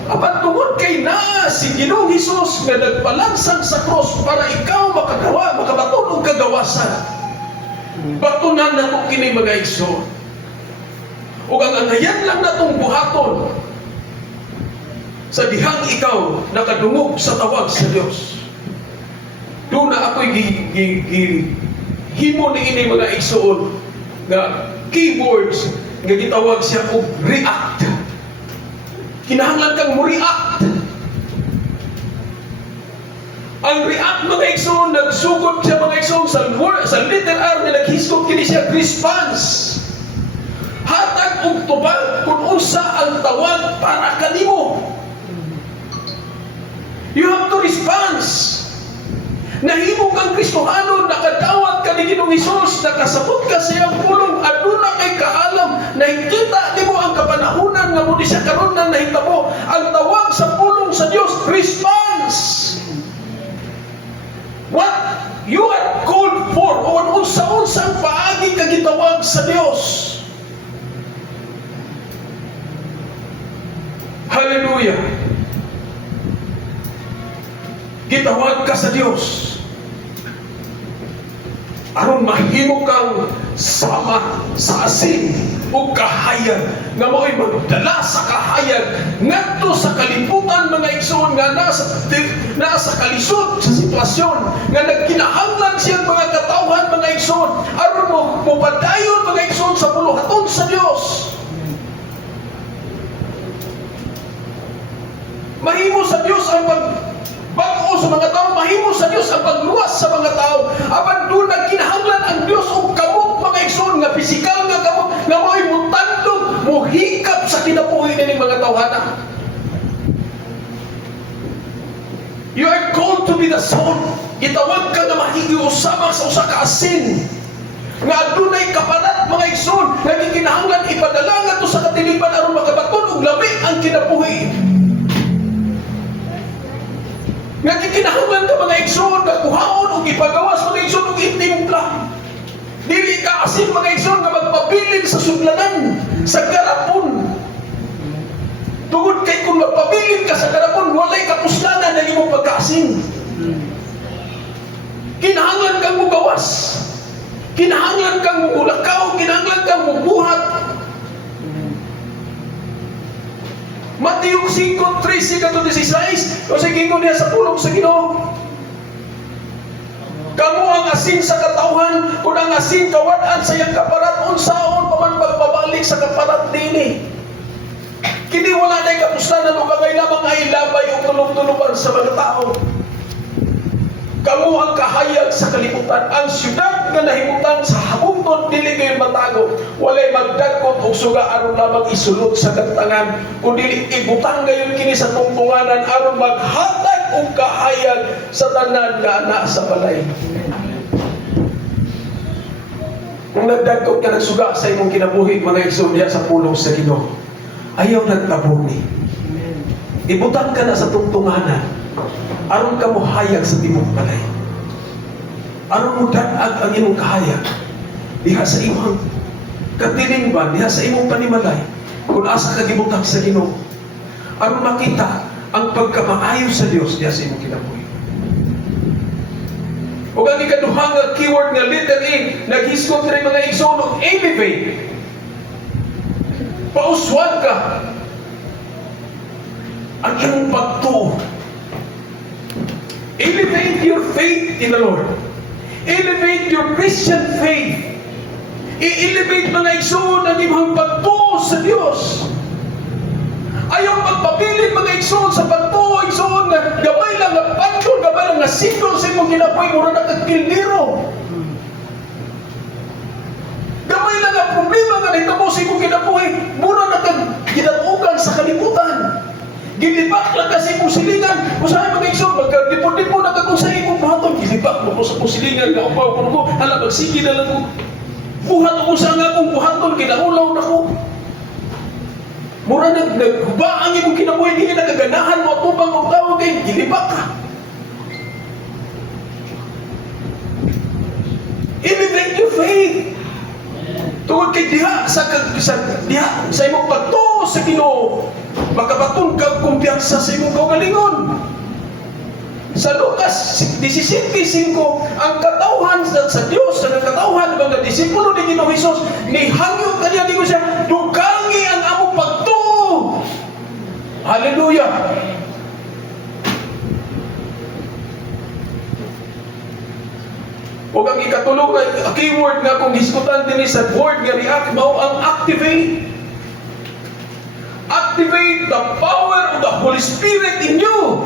Apan tungod kay na si Ginoong Hesus nga nagpalansang sa cross para ikaw makabaton og kagawasan. Batunan na itong kini mga igsoon. O ang angayan lang na itong buhaton sa dihang ikaw nakadungog sa tawag sa Diyos. Doon na ako'y himo ni ini mga igsoon nga keywords nga gitawag siya og react. Kinahanglan kang mo-react. Ang react mga igsoon, nagsugod siya mga igsoon sa little R na naghisgot kini siya response. Hatag og tubag kung unsa ang tawag para kanimo. once nahimo kang Kristohano, nakadawat ka ni Ginoong Hesus, nakasabot ka sa iyang pulong, aduna kay kaalam, nakikita nimo ang kapanahunan nga mo di siya karon na nahitabo. Ang tawag sa pulong sa Dios, response. What you are called for, o unsa-unsang paagi ka gitawag sa Dios. Hallelujah. Gitawag ka sa Dios aron mahimo kang sama sa asin o kahayag nga mo'y magdala sa kahayag ngadto sa kalibutan, mga igsoon, nga nasa kalisod sa sitwasyon nga nagkinahanglan siyang mga katawhan, mga igsoon, aron mo padayon, mga igsoon, sa buluhaton sa Dios. Mahimo sa Dios ang bago sa mga tao, mahimo sa Dios ang pagluwas sa mga tao. Apan doon nagkinahanglan ang Dios og kamot, mga igsoon, nga pisikal nga kamot nga mo'y mutandog, mohikap sa kinabuhi nining mga tawhana. You are called to be the salt. Gitawag ka nga mahigi usama sa usa ka asin nga adunay kaparat, mga igsoon, nga gikinahanglan ipadala ngadto sa katilipan aron makabaton og labi ang kinabuhi. Nga gikinahanglan ka, mga igsoon, nga kuhaon o ipagawas, mga igsoon, o itimpla. Dili ka asin, mga igsoon, nga magpabilin sa sudlanan, sa garapon. Tungod kay kung magpabilin ka sa garapon, walay kapuslanan na imong pagkaasin. Kinahanglan kang mugawas. Kinahanglan kang mumulakaw. Kinahanglan kang mubuhat. Mateo 5:13-16, o sige ko niya sa pulong sa Ginoo. Kamu ang asin sa katawhan, kung ang asin kawad-an sa iyang kaparat, unsaon pa man pagbabalik sa kaparat dini. Kini wala na'y kapuslanan o kagay lamang ay labay o tulog-tuluban sa mga tao. Kamu ang kahayag sa kalibutan, ang syudad nga nahimutan sa habungton, dili kayo matago, walay magdagkot o suga aron lamang isulod sa kantangan, kundi ibutang ngayon kini sa tungtunganan aron maghatag og kahayag sa tanan nga ana sa balay. Kung nagdagkot ka nagsuga sa imong kinabuhi, mga igsoon, diha sa pulong sa Ginoo, ayaw nagtabong ni. Ibutang ka na sa tungtunganan aron ka mo hayag sa timog balay. Aron mo danag ang imong kahayag diha sa imong katilingban, diha sa imong panimalay, kung asa ka gibutang sa Ginoo, aron makita ang pagkamaayo sa Dios diha sa imong kinabuhi. O ang ikaduha nga keyword nga letter A, naghiskot rin mga igsoon, elevate. Pauswag ka ang iyong pagtuo. Elevate your faith in the Lord. Elevate your Christian faith. I-elevate, mga igsoon, ang imong pagtuo sa Diyos. Ayaw magpabilin, mga igsoon, sa pagtuo, igsoon, na gamay lang nga pagtuo, gamay lang nga single sa imong kinabuhi, mura na kagkiliro. Gamay lang nga problema nga nahitabo sa imong kinabuhi, mura na kagkinabugan sa kalibutan. Gilibak lang kasi mong silingan. Usahay mga igsoon, magka-dipon-dipon na kung sa imong buhaton. Gilibak mo sa silingan, kaupaw ko mo, hala, magsige na lang ko. Buhat ko sa nga kong buhaton, kinaulaw na ko. Mura naghubaang imong kinabuhi, hindi nagaganahan mo, tubang o tawag kayo, gilibak ka. Elevate your faith. Tungod kay diha sa imong pagtuo sa Ginoo, makabaton kag kumpiyansa sa imong kaugalingon. Sa Lucas 17:5, ang katawhan sa Dios, ang katawhan ng mga disipulo ni Ginoong Hesus, nihangyo kaniya di ko siya, dugangi ang among pagtuo. Hallelujah. O ang ikatulong na keyword nga kung diskutan din sa word nga react, mao ang activate. Activate the power of the Holy Spirit in you.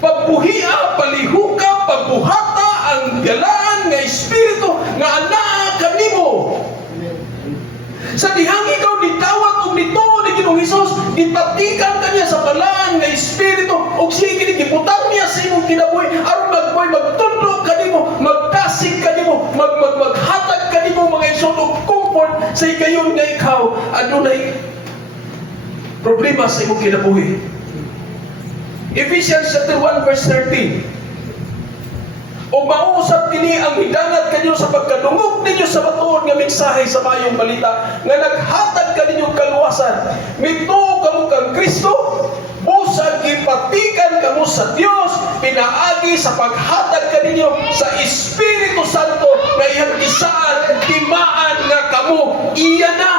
Pagbuhia, palihuka, pagbuhata ang galaan nga Espiritu nga anaa kanimo. Sa dihang ikaw nitawag og nituo ni Ginoong Hesus, gipatikan kaniya sa balaan nga Espiritu ug sige kini gibutang niya sa imong kinabuhi aron magtudlo kanimo, magkasig kanimo, maghatag kanimo mga igsoon og comfort sa higayon nga ikaw adunay problema sa imong kinabuhi. Ephesians chapter 1 verse 13. O mausap kini ang hidangat kanyo sa pagkadungog ninyo sa matuod nga mensahe sa mayong balita nga naghatag kaninyo kaluwasan. Mituo kamo kang Kristo, busag gipatikan kamo sa Dios, pinaagi sa paghatag kaninyo sa Espiritu Santo nga iyang gisaan, timaan nga kamo iya na.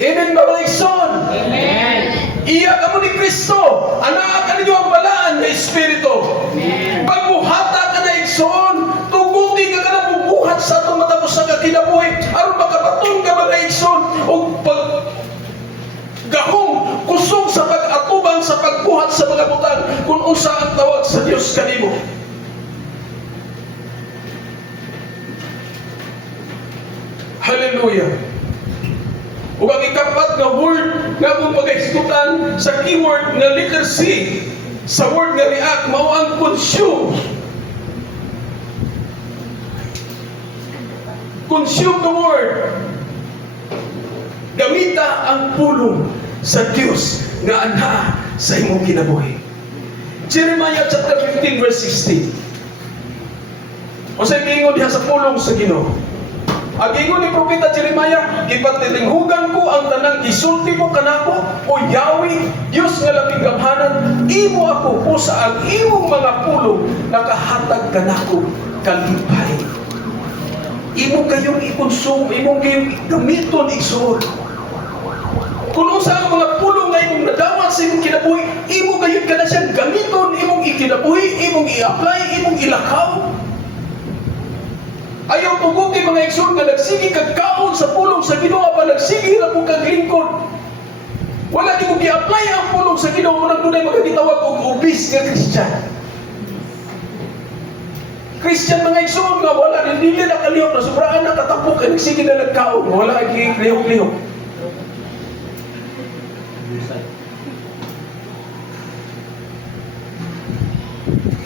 Amen mga igsoon. Amen. Iya kamo ni Kristo. Ana kaninyo ang balaan nga Espiritu. Pagbuhata ka na igsoon, tuguti ka na bubuhat sa atong matapos sa kinabuhi aron makabaton ka mga igsoon o gahong kusog sa pag-atubang sa pagbuhat sa mga butang kung unsa ang tawag sa Dios kanimo. Hallelujah. Ug ang ikapat nga word nga akong pag-eksekutan sa keyword nga letter C sa word nga react mao ang consume. Consume the word. Gamita ang pulong sa Dios nga anha sa imong kinabuhi. Jeremiah chapter 15 verse 16. O sa ingon diha sa pulong sa Ginoo. Ang ingon ni Propeta Jeremiah, gipatilinghugan ko ang tanang gisulti mo kanako, o Yahweh, Diyos nga labing gamhanan, imo ako po sa ang imong mga pulong, nakahatag kanako kalipay. Imo kayong ikonsum, imo kayong gamiton igsoon. Kung sa ang mga pulong nga imong nadawat sa imong kinabuhi, imo kayong ka na siyang gamiton, imong ikinabuhi, imong i-apply, imong ilakaw. Ayaw tuguti mga igsoon nga nagsigi kagkaon sa pulong sa Ginoo pa nagsigi ra mo kag lingkod. Wala di mo gi-apply ang pulong sa Ginoo mo nang dunay magagitawag og obis nga Christian. Christian mga igsoon nga wala dili na kalihok na sobraan na katapok ang nagsigi na nagkaon, wala gi lihok-lihok.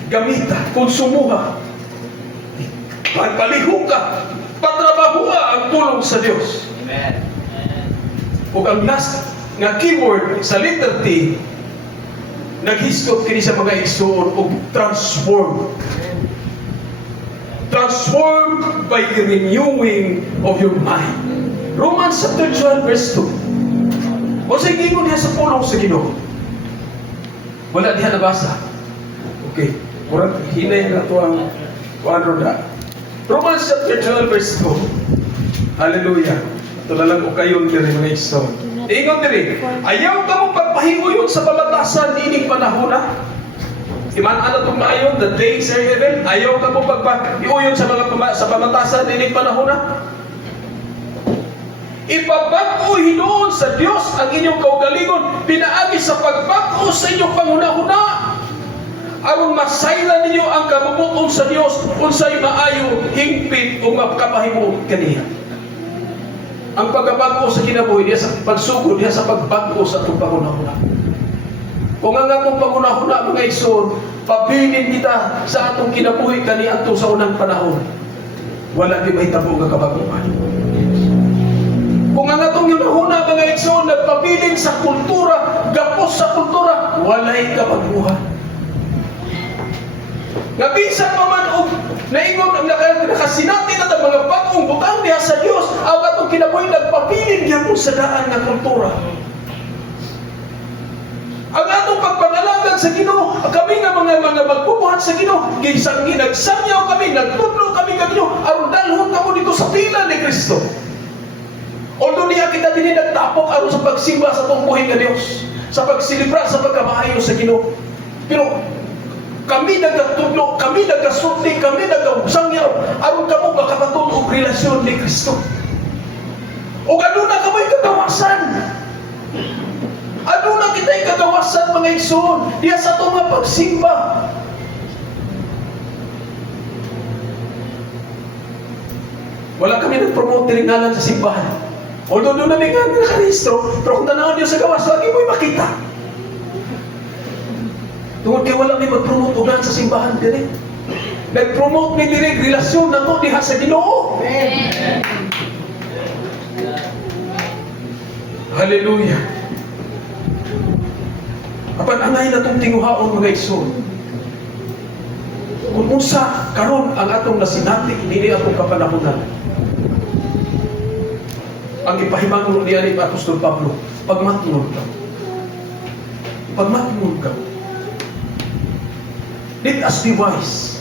Gamita, konsumuha. Pagpalihog ka, patrabahuha ang tulong sa Dios. Amen. Ug ang last nga keyword sa letter T, naghiskop kini sa mga igsoon og transform. Transformed by the renewing of your mind. Romans chapter 12 verse 2. O sa ingon niya sa pulong sa Ginoo. Wala diha nabasa. Okay. Murag hinay na to ang kuadro na. Romans chapter 12 verse 2. Hallelujah. Ito na lang ko kayon diri mga igsoon. Ingon diri, ayaw ka mo pagpahimuyon sa pamatasan ining panahon na. Iman ano tong maayon, the days are evil. Ayaw ka mo pagpahimuyon sa sa pamatasan ining panahon na. Ipabag-o hinuon sa Dios ang inyong kaugalingon, pinaagi sa pagbag-o sa inyong panghuna-huna. Aron masaylan ninyo ang kabubuton sa Dios unsay maayo, hingpit o mapakapahimo kaniya. Ang pagkabago sa kinabuhi diya sa pagsugod diya sa pagbago sa atong pangunahuna. Kung ang atong pangunahuna mga igsoon, pabilin kita sa atong kinabuhi kani adto sa unang panahon. Wala di mahitabo nga kabaguhan. Kung ang atong ginahuna mga igsoon nagpabilin sa kultura, gapos sa kultura, walay kabaguhan. Nga bisan pa man og naingon ang nakasinati na mga bagong butang diha sa Dios, ang atong kinabuhi nagpabilin gyapon sa daan nga kultura. Ang atong pagpangalagan sa Ginoo, kami nga mga magbubuhat sa Ginoo, gisanggi nagsamyaw kami, nagtudlo kami sa Ginoo, aron dalhon kamo dito sa pila ni Kristo. Although niya kita dinhi nagtapok aron sa pagsimba sa atong buhi nga Dios, sa pagsilibra sa pagkamaayo sa Ginoo. Pero kami nagatudlo, kami nagasulti, kami nagabsangyaw aron kamo makabaton og relasyon ni Kristo. O aduna kamoy kagawasan. Aduna kitay kagawasan mga igsoon diya sa atong nga pagsimba. Wala kami nag-promote tiringalan sa simbahan. Although doon namin nga nakarehistro, pero kung tanawin niyo sa gawas, lagi mo'y makita. Tungod kay wala may mag-promote unan sa simbahan dire. Nag-promote ni dire relasyon nato diha sa Ginoo. Hallelujah. Apan anay na itong tinguhaon mga igsoon. Kung unsa karon ang atong nasinati, dili atong kapanahunan. Ang ipahimangno niya ni Apostol Pablo, pagmatngon ka. Pagmatngon ka. Let us be wise.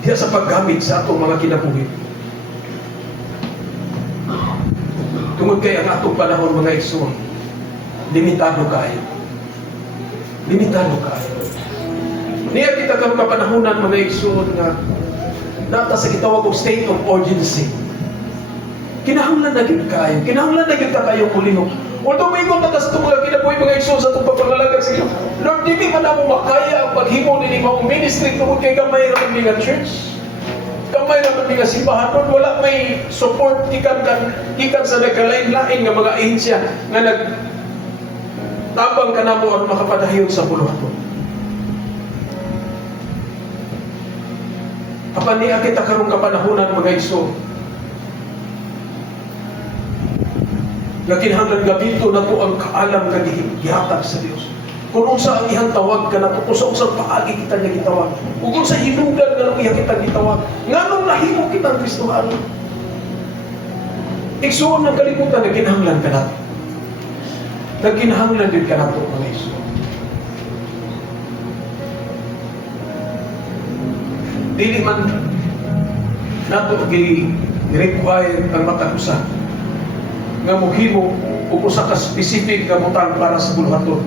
Diya sa paggamit sa atong mga kinabuhi. Tungod kay ang atong panahon mga igsoon, limitado kayo. Limitado kayo. Niya kita kang kapanahonan mga igsoon nga nata sa gitawag og state of urgency. Kinahanglan na gid kayo. Kinahanglan na gid kayo kulihok. Although may ikot na sa mga kinabuhi mga igsoon sa itong pagpangalagad sa iyo. Lord, di man na mo makaya ang paghimo ni mga ministry tungod kay gamay ra man nga church. Gamay ra man nga simbahan. Lord, wala may support ikan sa nagkalain-lain nga mga ahensya nga tabang ka na mo ang makapadayon sa buluhaton. Apan niya kita karong kapanahunan mga igsoon. Nga kinahanglan gabito na to ang kaalam nga gihatag sa Dios. Kung unsa ang ihang tawag ka na to, kung sa usang paagi kita nga gitawag, kung sa hinungdan nga nung iya kita gitawag, nga nung nahimo kita ang Kristohano. Igsoon ng kalibutan na kinahanglan ka na to. Nagkinahanglan din ka na to mga igsoon. Dili man nato gi-require ang matagusa nga muhimo ug usa ka specific nga butang para sa buluhaton.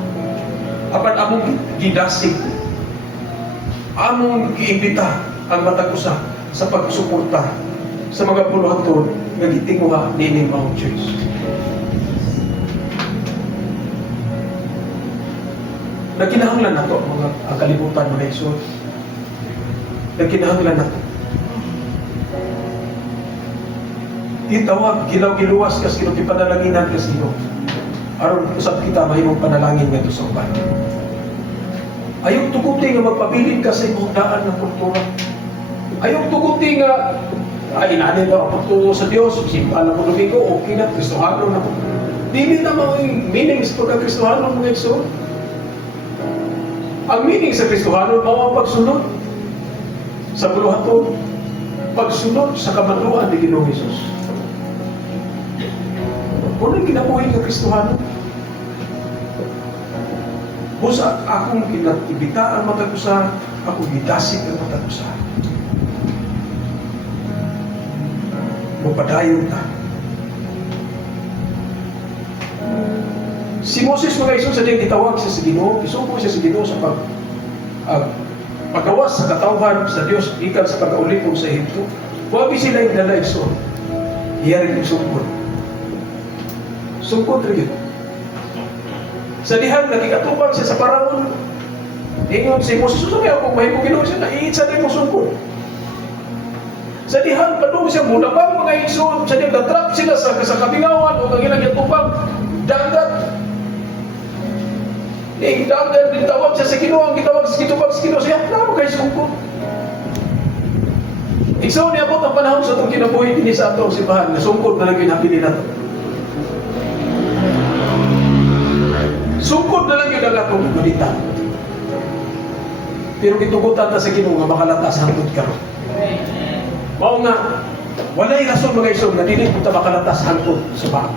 Apan among gidasig, among giimbita ang matagusa sa pagsuporta sa mga buluhaton nga gitinguha nini Mount Church. Nagkinahanglan nato mga ang kalibutan mga igsoon. Nagkinahanglan nato. Itawag, gilaw-giluwas kas kinukipanalaginan kas Ginoo. Aron usab kita mahimong panalangin ngadto sa uban. Ayaw tuguti nga magpabilin ka sa imong daan ng kultura. Ayaw tuguti nga ay inani daw ang pagtungo sa Dios, simbahan na Domingo, okay na, Kristohano na. Dili na mga meanings po ng Kristohano mga igsoon. Ang meaning sa Kristohano mao ang pagsunod sa buluhaton, pagsunod sa kamatuan ni Ginoong Hesus. Kung kinabuhi ng Kristohano, busa akong kinatibita ang matagusa, akong gidasig ang matagusa. Mupadayon ta. Si Moses mga igsoon sa diyang gitawag siya sa Ginoo, isugo siya sa Ginoo sa paggawas sa katawhan sa Dios ikan sa pag-aulipon sa Ehipto. Wabi sila yung dala igsoon. Iyari yung sungkod. Sungkod rin. Sa dihan, nakikatubang siya sa Paraon. Ingon si Moses, susumi ako kung mahimong Ginoo siya, naiitsa na yung sungkod. Sa dihan, padung siya muna pa mga igsoon, sa dihan, natrap sila sa kabingawan o kagilang yung tubang, dagat. Dagat, ditawag siya sa Ginoo, ang gitawag sa Ginoo siya, naman kayo sungkod. Igsoon niya po ang panahon sa itong kinabuhi din sa atong simbahan, na sungkod na lang pinapili na ito. Sungkod na lang yung nagatong balita. Pero kitugutan ta sa Ginoo nga makalatas hangtod karon. Mao nga, walay rason mga igsoon na dili punta makalatas hangtod sa bahay.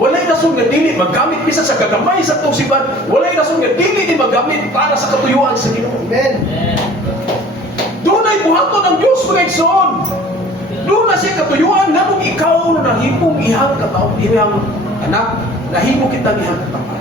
Walay rason nga dili magamit bisan sa kagamay sa itong simbahan. Walay rason nga dili di magamit para sa katuyuan sa Ginoo. Amen. Doon ay buhaton ang Diyos mga igsoon. Doon na siya katuyuan nga nung ikaw na nahimong ihang katawang ihang anak, nahimo kitang ihang katapan.